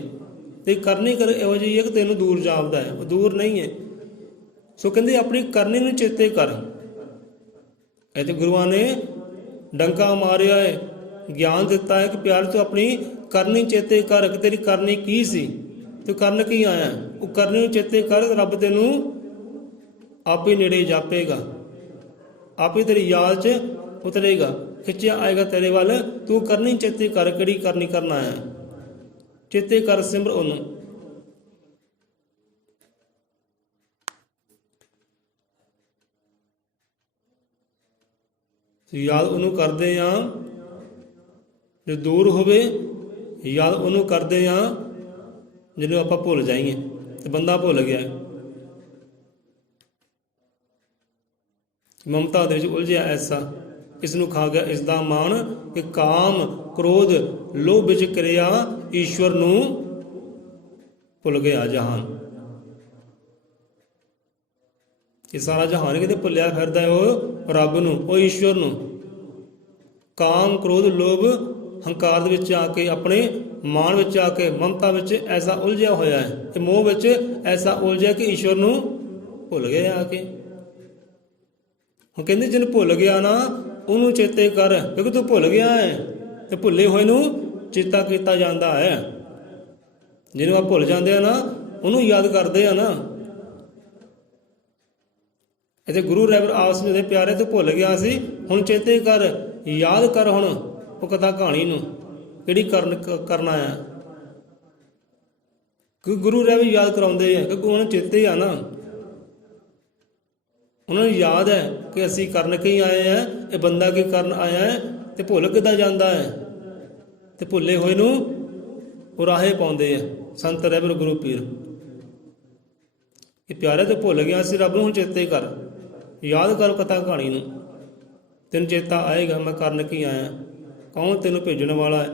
ਤੇ ਕਰਨੀ ਕਰ ਇਹੋ ਜਿਹੀ ਹੈ ਕਿ ਤੈਨੂੰ ਦੂਰ ਜਾਪਦਾ ਹੈ, ਉਹ ਦੂਰ ਨਹੀਂ ਹੈ। ਸੋ ਕਹਿੰਦੇ ਆਪਣੀ ਕਰਨੀ ਨੂੰ ਚੇਤੇ ਕਰ। ਇਹ ਤੇ ਗੁਰੂਆਂ ਨੇ ਡੰਕਾ ਮਾਰਿਆ ਹੈ, ਗਿਆਨ ਦਿੱਤਾ ਹੈ ਕਿ ਪਿਆਰ ਤੂੰ ਆਪਣੀ ਕਰਨੀ ਚੇਤੇ ਕਰ ਕਿ ਤੇਰੀ ਕਰਨੀ ਕੀ ਸੀ, ਤੂੰ ਕਰਨ ਕੀ ਆਇਆ। ਉਹ ਕਰਨੀ ਨੂੰ ਚੇਤੇ ਕਰ, ਰੱਬ ਤੈਨੂੰ ਆਪੇ ਨੇੜੇ ਜਾਪੇਗਾ, ਆਪੇ ਤੇਰੀ ਯਾਦ 'ਚ ਉਤਰੇਗਾ, ਖਿੱਚਿਆ ਆਏਗਾ ਤੇਰੇ ਵੱਲ। ਤੂੰ ਕਰਨੀ ਚੇਤੇ ਕਰ, ਕਿਹੜੀ ਕਰਨੀ ਕਰਨਾ ਆਇਆ, ਚੇਤੇ ਕਰ, ਸਿਮਰ ਉਹਨੂੰ। ਯਾਦ ਉਹਨੂੰ ਕਰਦੇ ਆ ਜੋ ਦੂਰ ਹੋਵੇ, ਯਾਦ ਉਹਨੂੰ ਕਰਦੇ ਆ ਜਿਹਨੂੰ ਆਪਾਂ ਭੁੱਲ ਜਾਈਏ। ਤੇ ਬੰਦਾ ਭੁੱਲ ਗਿਆ, ਮਮਤਾ ਦੇ ਵਿੱਚ ਉਲਝਿਆ ਐਸਾ, ਇਸ ਨੂੰ ਖਾ ਗਿਆ ਇਸ ਦਾ ਮਾਣ ਕਿ ਕਾਮ ਕ੍ਰੋਧ ਲੋਭ ਵਿੱਚ ਕਿਰਿਆ ਈਸ਼ਵਰ ਨੂੰ ਭੁੱਲ ਗਿਆ ਜਹਾਨ। ਇਹ ਸਾਰਾ ਜਹਾਨ ਕਿਤੇ ਭੁੱਲਿਆ ਫਿਰਦਾ ਉਹ ਰੱਬ ਨੂੰ, ਉਹ ਈਸ਼ਵਰ ਨੂੰ। ਕਾਮ ਕ੍ਰੋਧ ਲੋਭ ਹੰਕਾਰ ਦੇ ਵਿੱਚ ਆ ਕੇ, ਆਪਣੇ ਮਾਣ ਵਿੱਚ ਆ ਕੇ, ਮਮਤਾ ਵਿੱਚ ਐਸਾ ਉਲਝਿਆ ਹੋਇਆ ਹੈ, ਤੇ ਮੋਹ ਵਿੱਚ ਐਸਾ ਉਲਝਿਆ ਕਿ ਈਸ਼ਵਰ ਨੂੰ ਭੁੱਲ ਗਿਆ ਆ ਕੇ। ਹੁਣ ਕਹਿੰਦੇ ਜਿਹਨੂੰ ਭੁੱਲ ਗਿਆ ਨਾ ਉਹਨੂੰ ਚੇਤੇ ਕਰ, ਕਿਉਂਕਿ ਤੂੰ ਭੁੱਲ ਗਿਆ ਹੈ ਤੇ ਭੁੱਲੇ ਹੋਏ ਨੂੰ ਚੇਤਾ ਕੀਤਾ ਜਾਂਦਾ ਹੈ। ਜਿਹਨੂੰ ਆਪ ਭੁੱਲ ਜਾਂਦੇ ਆ ਨਾ ਉਹਨੂੰ ਯਾਦ ਕਰਦੇ ਆ ਨਾ। ਇੱਥੇ ਗੁਰੂ ਰਹਿਬਰ ਆਸ ਦੇ ਪਿਆਰੇ ਤੂੰ ਭੁੱਲ ਗਿਆ ਸੀ, ਹੁਣ ਚੇਤੇ ਕਰ, ਯਾਦ ਕਰ ਹੁਣ ਉਹ ਕਥਾ ਕਹਾਣੀ ਨੂੰ, ਕਿਹੜੀ ਕਰਨਾ ਆ। ਕਿਉਂਕਿ ਗੁਰੂ ਰਹਿਬਰ ਯਾਦ ਕਰਾਉਂਦੇ ਆ, ਕਿਉਂਕਿ ਉਹਨਾਂ ਚੇਤੇ ਆ ਨਾ, ਉਹਨਾਂ ਨੂੰ ਯਾਦ ਹੈ ਕਿ ਅਸੀਂ ਕਰਨ ਕੀ ਆਏ ਆ, ਇਹ ਬੰਦਾ ਕੀ ਕਰਨ ਆਇਆ ਹੈ, ਤੇ ਭੁੱਲ ਕਿੱਦਾਂ ਜਾਂਦਾ ਹੈ। ਤੇ ਭੁੱਲੇ ਹੋਏ ਨੂੰ ਉਹ ਰਾਹੇ ਪਾਉਂਦੇ ਆ ਸੰਤ ਰਹਿਬਰ ਗੁਰੂ ਪੀਰ। ਇਹ ਪਿਆਰੇ ਤੇ ਭੁੱਲ ਗਿਆ ਸੀ ਰੱਬ ਨੂੰ, ਹੁਣ ਚੇਤੇ ਕਰ, ਯਾਦ ਕਰ ਕਥਾ ਕਹਾਣੀ ਨੂੰ, ਤੈਨੂੰ ਚੇਤਾ ਆਏਗਾ ਮੈਂ ਕਰਨ ਕੀ ਆਇਆ। ਕੌਣ ਤੈਨੂੰ ਭੇਜਣ ਵਾਲਾ ਹੈ,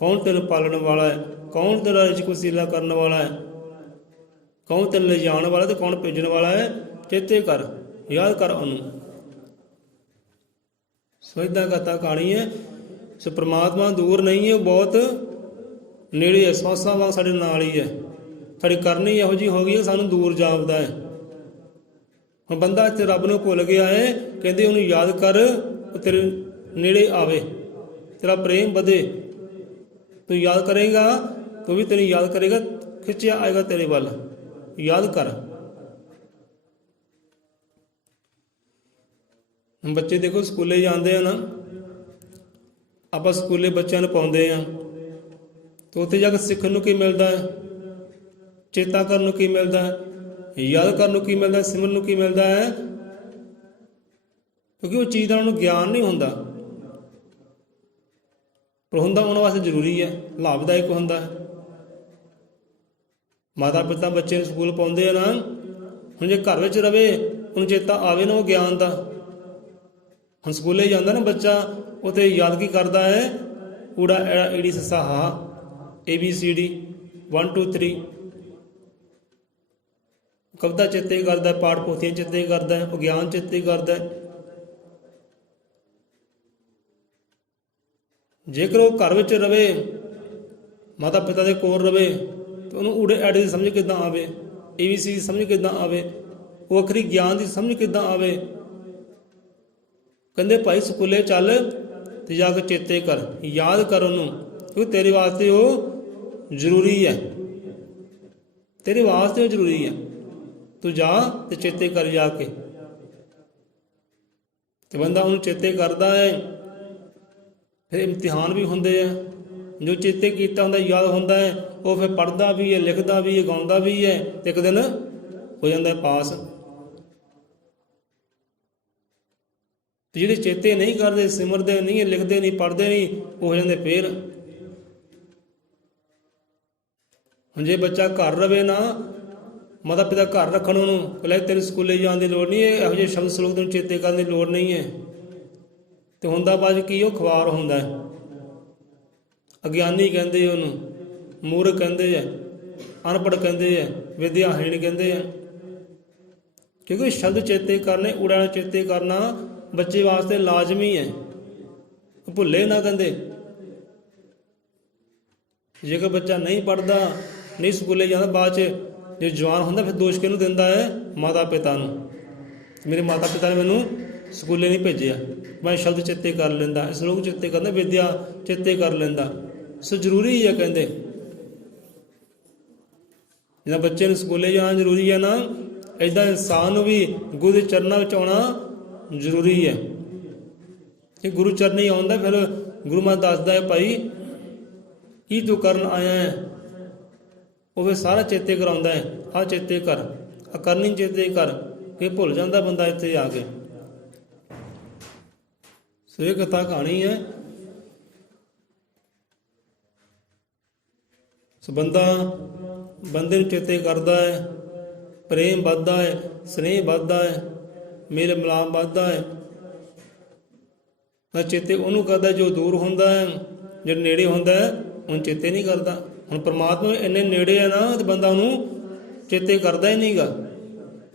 ਕੌਣ ਤੈਨੂੰ ਪਾਲਣ ਵਾਲਾ ਹੈ, ਕੌਣ ਤੇਰਾ ਰਿਜ਼ਕ ਵਸੀਲਾ ਕਰਨ ਵਾਲਾ ਹੈ, ਕੌਣ ਤੈਨੂੰ ਲਿਜਾਣ ਵਾਲਾ ਤੇ ਕੌਣ ਭੇਜਣ ਵਾਲਾ ਹੈ। ਚੇਤੇ ਕਰ, ਯਾਦ ਕਰ ਉਹਨੂੰ। ਸੋ ਏਦਾਂ ਕਥਾ ਕਹਾਣੀ ਹੈ। ਸੋ ਪ੍ਰਮਾਤਮਾ ਦੂਰ ਨਹੀਂ ਹੈ, ਉਹ ਬਹੁਤ ਨੇੜੇ ਹੈ, ਸਵਾਸਾਂ ਵਾਂਗ ਸਾਡੇ ਨਾਲ ਹੀ ਹੈ। ਸਾਡੀ ਕਰਨੀ ਇਹੋ ਜਿਹੀ ਹੋ ਗਈ ਹੈ ਸਾਨੂੰ ਦੂਰ ਜਾਪਦਾ ਹੈ। ਹੁਣ ਬੰਦਾ ਇੱਥੇ ਰੱਬ ਨੂੰ ਭੁੱਲ ਗਿਆ ਹੈ, ਕਹਿੰਦੇ ਉਹਨੂੰ ਯਾਦ ਕਰ, ਉਹ ਤੇਰੇ ਨੇੜੇ ਆਵੇ, ਤੇਰਾ ਪ੍ਰੇਮ ਵਧੇ। ਤੂੰ ਯਾਦ ਕਰੇਗਾ ਤੂੰ ਵੀ ਤੈਨੂੰ ਯਾਦ ਕਰੇਗਾ, ਖਿੱਚਿਆ ਆਏਗਾ ਤੇਰੇ ਵੱਲ। ਯਾਦ ਕਰ। ਬੱਚੇ ਦੇਖੋ ਸਕੂਲੇ ਜਾਂਦੇ ਆ ਨਾ, ਆਪਾਂ ਸਕੂਲੇ ਬੱਚਿਆਂ ਨੂੰ ਪਾਉਂਦੇ ਆ, ਤੇ ਉੱਥੇ ਜਾ ਕੇ ਸਿੱਖਣ ਨੂੰ ਕੀ ਮਿਲਦਾ ਹੈ, ਚੇਤਾ ਕਰਨ ਨੂੰ ਕੀ ਮਿਲਦਾ ਹੈ, ਯਾਦ ਕਰਨ ਨੂੰ ਕੀ ਮਿਲਦਾ, ਸਿਮਰਨ ਨੂੰ ਕੀ ਮਿਲਦਾ ਹੈ। ਕਿਉਂਕਿ ਉਹ ਚੀਜ਼ ਦਾ ਉਹਨੂੰ ਗਿਆਨ ਨਹੀਂ ਹੁੰਦਾ, ਪਰ ਹੁੰਦਾ ਉਹਨਾਂ ਵਾਸਤੇ ਜ਼ਰੂਰੀ ਹੈ, ਲਾਭਦਾਇਕ ਹੁੰਦਾ ਹੈ। ਮਾਤਾ ਪਿਤਾ ਬੱਚੇ ਨੂੰ ਸਕੂਲ ਪਾਉਂਦੇ ਆ ਨਾ, ਹੁਣ ਜੇ ਘਰ ਵਿੱਚ ਰਵੇ ਉਹਨੂੰ ਚੇਤਾ ਆਵੇ ਨਾ ਉਹ ਗਿਆਨ ਦਾ। ਹੁਣ ਸਕੂਲੇ ਜਾਂਦਾ ਨਾ ਬੱਚਾ, ਉੱਥੇ ਯਾਦ ਕੀ ਕਰਦਾ ਹੈ, ਊੜਾ ਐੜਾ ਈੜੀ ਸੱਸਾ ਹਾ ABCD 1 2 3 ਕਵਿਤਾ ਚੇਤੇ ਕਰਦਾ, ਪਾਠ ਪੋਥੀਆਂ ਚੇਤੇ ਕਰਦਾ, ਉਹ ਗਿਆਨ ਚੇਤੇ ਕਰਦਾ। ਜੇਕਰ ਉਹ ਘਰ ਵਿੱਚ ਰਵੇ, ਮਾਤਾ ਪਿਤਾ ਦੇ ਕੋਲ ਰਵੇ, ਤਾਂ ਉਹਨੂੰ ਊੜੇ ਐੜੇ ਦੀ ਸਮਝ ਕਿੱਦਾਂ ਆਵੇ, ABC ਦੀ ਸਮਝ ਕਿੱਦਾਂ ਆਵੇ, ਉਹ ਵੱਖਰੀ ਗਿਆਨ ਦੀ ਸਮਝ ਕਿੱਦਾਂ ਆਵੇ। ਕਹਿੰਦੇ ਭਾਈ ਸਕੂਲੇ ਚੱਲ ਤੇ ਜਾ ਕੇ ਚੇਤੇ ਕਰ, ਯਾਦ ਕਰ ਉਹਨੂੰ, ਕਿਉਂਕਿ ਤੇਰੇ ਵਾਸਤੇ ਉਹ ਜ਼ਰੂਰੀ ਹੈ, ਤੇਰੇ ਵਾਸਤੇ ਉਹ ਜ਼ਰੂਰੀ ਹੈ। ਤੂੰ ਜਾ ਤੇ ਚੇਤੇ ਕਰ ਜਾ ਕੇ। ਤੇ ਬੰਦਾ ਉਹਨੂੰ ਚੇਤੇ ਕਰਦਾ ਹੈ। ਫਿਰ ਇਮਤਿਹਾਨ ਵੀ ਹੁੰਦੇ ਆ, ਜੋ ਚੇਤੇ ਕੀਤਾ ਹੁੰਦਾ ਯਾਦ ਹੁੰਦਾ ਹੈ, ਉਹ ਫਿਰ ਪੜ੍ਹਦਾ ਵੀ ਹੈ, ਲਿਖਦਾ ਵੀ ਹੈ, ਗਾਉਂਦਾ ਵੀ ਹੈ, ਤੇ ਇੱਕ ਦਿਨ ਹੋ ਜਾਂਦਾ ਪਾਸ। ਤੇ ਜਿਹੜੇ ਚੇਤੇ ਨਹੀਂ ਕਰਦੇ, ਸਿਮਰਦੇ ਨਹੀਂ, ਲਿਖਦੇ ਨਹੀਂ, ਪੜ੍ਹਦੇ ਨਹੀਂ, ਉਹ ਹੋ ਜਾਂਦੇ ਫੇਰ। ਹੁਣ ਜੇ ਬੱਚਾ ਘਰ ਰਵੇ ਨਾ, ਮਾਤਾ ਪਿਤਾ ਘਰ ਰੱਖਣ ਉਹਨੂੰ, ਕਹਿੰਦਾ ਤੈਨੂੰ ਸਕੂਲੇ ਜਾਣ ਦੀ ਲੋੜ ਨਹੀਂ ਹੈ, ਇਹੋ ਜਿਹੇ ਸ਼ਬਦ ਸਲੋਕ ਤੈਨੂੰ ਚੇਤੇ ਕਰਨ ਦੀ ਲੋੜ ਨਹੀਂ ਹੈ। ਤੇ ਹੁੰਦਾ ਬਾਅਦ ਕੀ, ਉਹ ਖਵਾਰ ਹੁੰਦਾ ਹੈ, ਅਗਿਆਨੀ ਕਹਿੰਦੇ ਉਹਨੂੰ, ਮੂਰਖ ਕਹਿੰਦੇ ਆ, ਅਨਪੜ੍ਹ ਕਹਿੰਦੇ ਆ, ਵਿਦਿਆਹੀਣ ਕਹਿੰਦੇ ਆ। ਕਿਉਂਕਿ ਸ਼ਬਦ ਚੇਤੇ ਕਰਨੇ, ਉੜਾਣ ਚੇਤੇ ਕਰਨਾ ਬੱਚੇ ਵਾਸਤੇ ਲਾਜ਼ਮੀ ਹੈ, ਭੁੱਲੇ ਨਾ ਕਹਿੰਦੇ। ਜੇਕਰ ਬੱਚਾ ਨਹੀਂ ਪੜ੍ਹਦਾ, ਨਹੀਂ ਸਕੂਲੇ ਜਾਂਦਾ, ਬਾਅਦ 'ਚ ਜੇ ਜਵਾਨ ਹੁੰਦਾ ਫਿਰ ਦੋਸ਼ ਕਿਹਨੂੰ ਦਿੰਦਾ ਹੈ? ਮਾਤਾ ਪਿਤਾ ਨੂੰ। ਮੇਰੇ ਮਾਤਾ ਪਿਤਾ ਨੇ ਮੈਨੂੰ ਸਕੂਲੇ ਨਹੀਂ ਭੇਜਿਆ, ਮੈਂ ਸ਼ਬਦ ਚੇਤੇ ਕਰ ਲੈਂਦਾ, ਸ਼ਲੋਕ ਚੇਤੇ ਕਰਦਾ, ਵਿਦਿਆ ਚੇਤੇ ਕਰ ਲੈਂਦਾ। ਸੋ ਜ਼ਰੂਰੀ ਹੈ ਕਹਿੰਦੇ, ਜਿੱਦਾਂ ਬੱਚੇ ਨੂੰ ਸਕੂਲੇ ਜਾਣਾ ਜ਼ਰੂਰੀ ਹੈ ਨਾ, ਇੱਦਾਂ ਇਨਸਾਨ ਨੂੰ ਵੀ ਗੁਰੂ ਦੇ ਚਰਨਾਂ ਵਿੱਚ ਆਉਣਾ ਜ਼ਰੂਰੀ ਹੈ। ਇਹ ਗੁਰੂ ਚਰਨੀ ਆਉਂਦਾ, ਫਿਰ ਗੁਰੂ ਮਹਾਰਾਜ ਦੱਸਦਾ ਹੈ, ਭਾਈ ਕੀ ਤੂੰ ਕਰਨ ਆਇਆ ਹੈ? ਉਹ ਫਿਰ ਸਾਰਾ ਚੇਤੇ ਕਰਾਉਂਦਾ ਹੈ, ਆਹ ਚੇਤੇ ਕਰ, ਆਹ ਕਰਨੀ ਚੇਤੇ ਕਰ। ਇਹ ਭੁੱਲ ਜਾਂਦਾ ਬੰਦਾ ਇੱਥੇ ਆ ਕੇ। ਸੋ ਇਹ ਕਥਾ ਕਹਾਣੀ ਹੈ। ਸੋ ਬੰਦੇ ਨੂੰ ਚੇਤੇ ਕਰਦਾ ਹੈ, ਪ੍ਰੇਮ ਵੱਧਦਾ ਹੈ, ਸਨੇਹ ਵੱਧਦਾ ਹੈ, ਮੇਲ ਮਿਲਾਪ ਵੱਧਦਾ ਹੈ। ਤਾਂ ਚੇਤੇ ਉਹਨੂੰ ਕਰਦਾ ਜੋ ਦੂਰ ਹੁੰਦਾ ਹੈ, ਜਿਹੜਾ ਨੇੜੇ ਹੁੰਦਾ ਹੈ ਉਹਨੂੰ ਚੇਤੇ ਨਹੀਂ ਕਰਦਾ। ਹੁਣ ਪਰਮਾਤਮਾ ਇੰਨੇ ਨੇੜੇ ਆ ਨਾ, ਤੇ ਬੰਦਾ ਉਹਨੂੰ ਚੇਤੇ ਕਰਦਾ ਹੀ ਨਹੀਂ ਗਾ,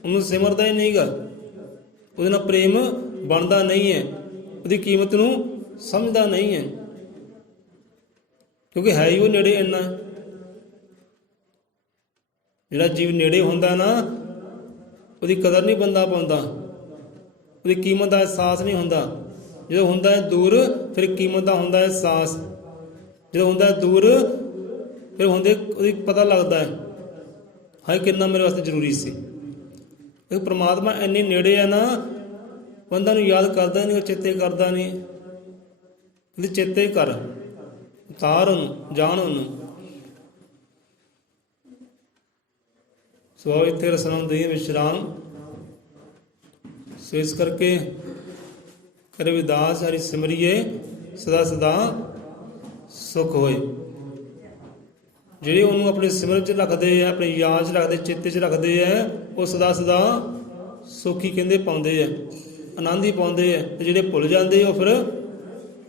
ਉਹਨੂੰ ਸਿਮਰਦਾ ਹੀ ਨਹੀਂ ਗਾ, ਉਹਦੇ ਨਾਲ ਪ੍ਰੇਮ ਬਣਦਾ ਨਹੀਂ ਹੈ, ਉਹਦੀ ਕੀਮਤ ਨੂੰ ਸਮਝਦਾ ਨਹੀਂ ਹੈ, ਕਿਉਂਕਿ ਹੈ ਹੀ ਉਹ ਨੇੜੇ ਇੰਨਾ। ਜਿਹੜਾ ਜੀਵ ਨੇੜੇ ਹੁੰਦਾ ਨਾ, ਉਹਦੀ ਕਦਰ ਨਹੀਂ ਬੰਦਾ ਪਾਉਂਦਾ, ਉਹਦੀ ਕੀਮਤ ਦਾ ਅਹਿਸਾਸ ਨਹੀਂ ਹੁੰਦਾ। ਜਦੋਂ ਹੁੰਦਾ ਹੈ ਦੂਰ, ਫਿਰ ਕੀਮਤ ਦਾ ਹੁੰਦਾ ਅਹਿਸਾਸ। ਜਦੋਂ ਹੁੰਦਾ ਦੂਰ, ਫਿਰ ਉਹਦੀ ਪਤਾ ਲੱਗਦਾ ਹੈ, ਹਾਏ ਕਿੰਨਾ ਮੇਰੇ ਵਾਸਤੇ ਜ਼ਰੂਰੀ ਸੀ। ਇਹ ਪ੍ਰਮਾਤਮਾ ਇੰਨੀ ਨੇੜੇ ਆ ਨਾ, ਬੰਦਾ ਨੂੰ ਯਾਦ ਕਰਦਾ ਨਹੀਂ, ਉਹ ਚੇਤੇ ਕਰਦਾ ਨਹੀਂ। ਉਹਦੇ ਚੇਤੇ ਕਰ, ਉਤਾਰ ਉਹਨੂੰ, ਜਾਣ ਉਹਨੂੰ। ਸੋ ਇੱਥੇ ਰਸਨਾ ਹੁੰਦੀ ਹੈ ਵਿਸ਼ਰਾਮ। ਸੋ ਇਸ ਕਰਕੇ ਕਰੇ ਵਿਦਾਸ ਹਰਿ ਸਿਮਰਿਏ, ਸਦਾ ਸਦਾ ਸੁਖ ਹੋਏ। ਜਿਹੜੇ ਉਹਨੂੰ ਆਪਣੇ ਸਿਮਰਨ 'ਚ ਰੱਖਦੇ ਆ, ਆਪਣੀ ਯਾਦ 'ਚ ਰੱਖਦੇ, ਚੇਤੇ 'ਚ ਰੱਖਦੇ ਆ, ਉਹ ਸਦਾ ਸਦਾ ਸੁੱਖ ਹੀ ਕਹਿੰਦੇ ਪਾਉਂਦੇ ਆ, ਆਨੰਦ ਹੀ ਪਾਉਂਦੇ ਆ। ਤੇ ਜਿਹੜੇ ਭੁੱਲ ਜਾਂਦੇ ਉਹ ਫਿਰ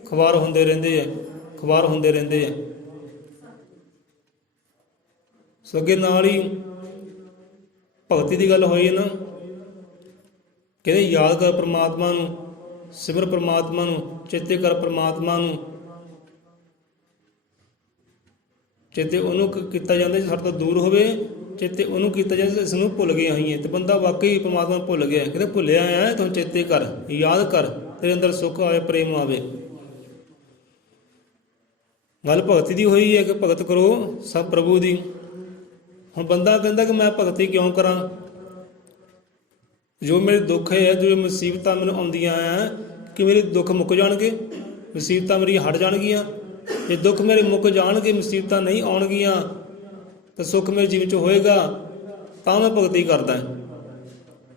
ਖਵਾਰ ਹੁੰਦੇ ਰਹਿੰਦੇ ਆ, ਖਵਾਰ ਹੁੰਦੇ ਰਹਿੰਦੇ ਆ। ਸੋ ਅੱਗੇ ਨਾਲ ਹੀ ਭਗਤੀ ਦੀ ਗੱਲ ਹੋਈ ਹੈ ਨਾ, ਕਹਿੰਦੇ ਯਾਦ ਕਰ ਪਰਮਾਤਮਾ ਨੂੰ, ਸਿਮਰ ਪਰਮਾਤਮਾ ਨੂੰ, ਚੇਤੇ ਕਰ ਪਰਮਾਤਮਾ ਨੂੰ। ਚੇਤੇ ਉਹਨੂੰ ਕੀਤਾ ਜਾਂਦਾ ਜੇ ਸਾਡੇ ਤੋਂ ਦੂਰ ਹੋਵੇ, ਚੇਤੇ ਉਹਨੂੰ ਕੀਤਾ ਜਾਂਦਾ ਇਸ ਨੂੰ ਭੁੱਲ ਗਏ ਹੋਈਏ। ਤੇ ਬੰਦਾ ਵਾਕਈ ਪਰਮਾਤਮਾ ਭੁੱਲ ਗਿਆ, ਕਹਿੰਦੇ ਭੁੱਲਿਆ ਆ ਤੂੰ ਚੇਤੇ ਕਰ, ਯਾਦ ਕਰ, ਤੇਰੇ ਅੰਦਰ ਸੁੱਖ ਆਵੇ, ਪ੍ਰੇਮ ਆਵੇ। ਗੱਲ ਭਗਤੀ ਦੀ ਹੋਈ ਹੈ ਕਿ ਭਗਤ ਕਰੋ ਸਭ ਪ੍ਰਭੂ ਦੀ। ਹੁਣ ਬੰਦਾ ਕਹਿੰਦਾ ਕਿ ਮੈਂ ਭਗਤੀ ਕਿਉਂ ਕਰਾਂ? ਜੋ ਮੇਰੇ ਦੁੱਖ ਹੈ, ਜੋ ਮੁਸੀਬਤਾਂ ਮੈਨੂੰ ਆਉਂਦੀਆਂ ਆ, ਕਿ ਮੇਰੇ ਦੁੱਖ ਮੁੱਕ ਜਾਣਗੇ, ਮੁਸੀਬਤਾਂ ਮੇਰੀਆਂ ਹਟ ਜਾਣਗੀਆਂ। ਜੇ ਦੁੱਖ ਮੇਰੇ ਮੁੱਕ ਜਾਣਗੇ, ਮੁਸੀਬਤਾਂ ਨਹੀਂ ਆਉਣਗੀਆਂ, ਤਾਂ ਸੁੱਖ ਮੇਰੇ ਜੀਵਨ 'ਚ ਹੋਏਗਾ, ਤਾਂ ਮੈਂ ਭਗਤੀ ਕਰਦਾ।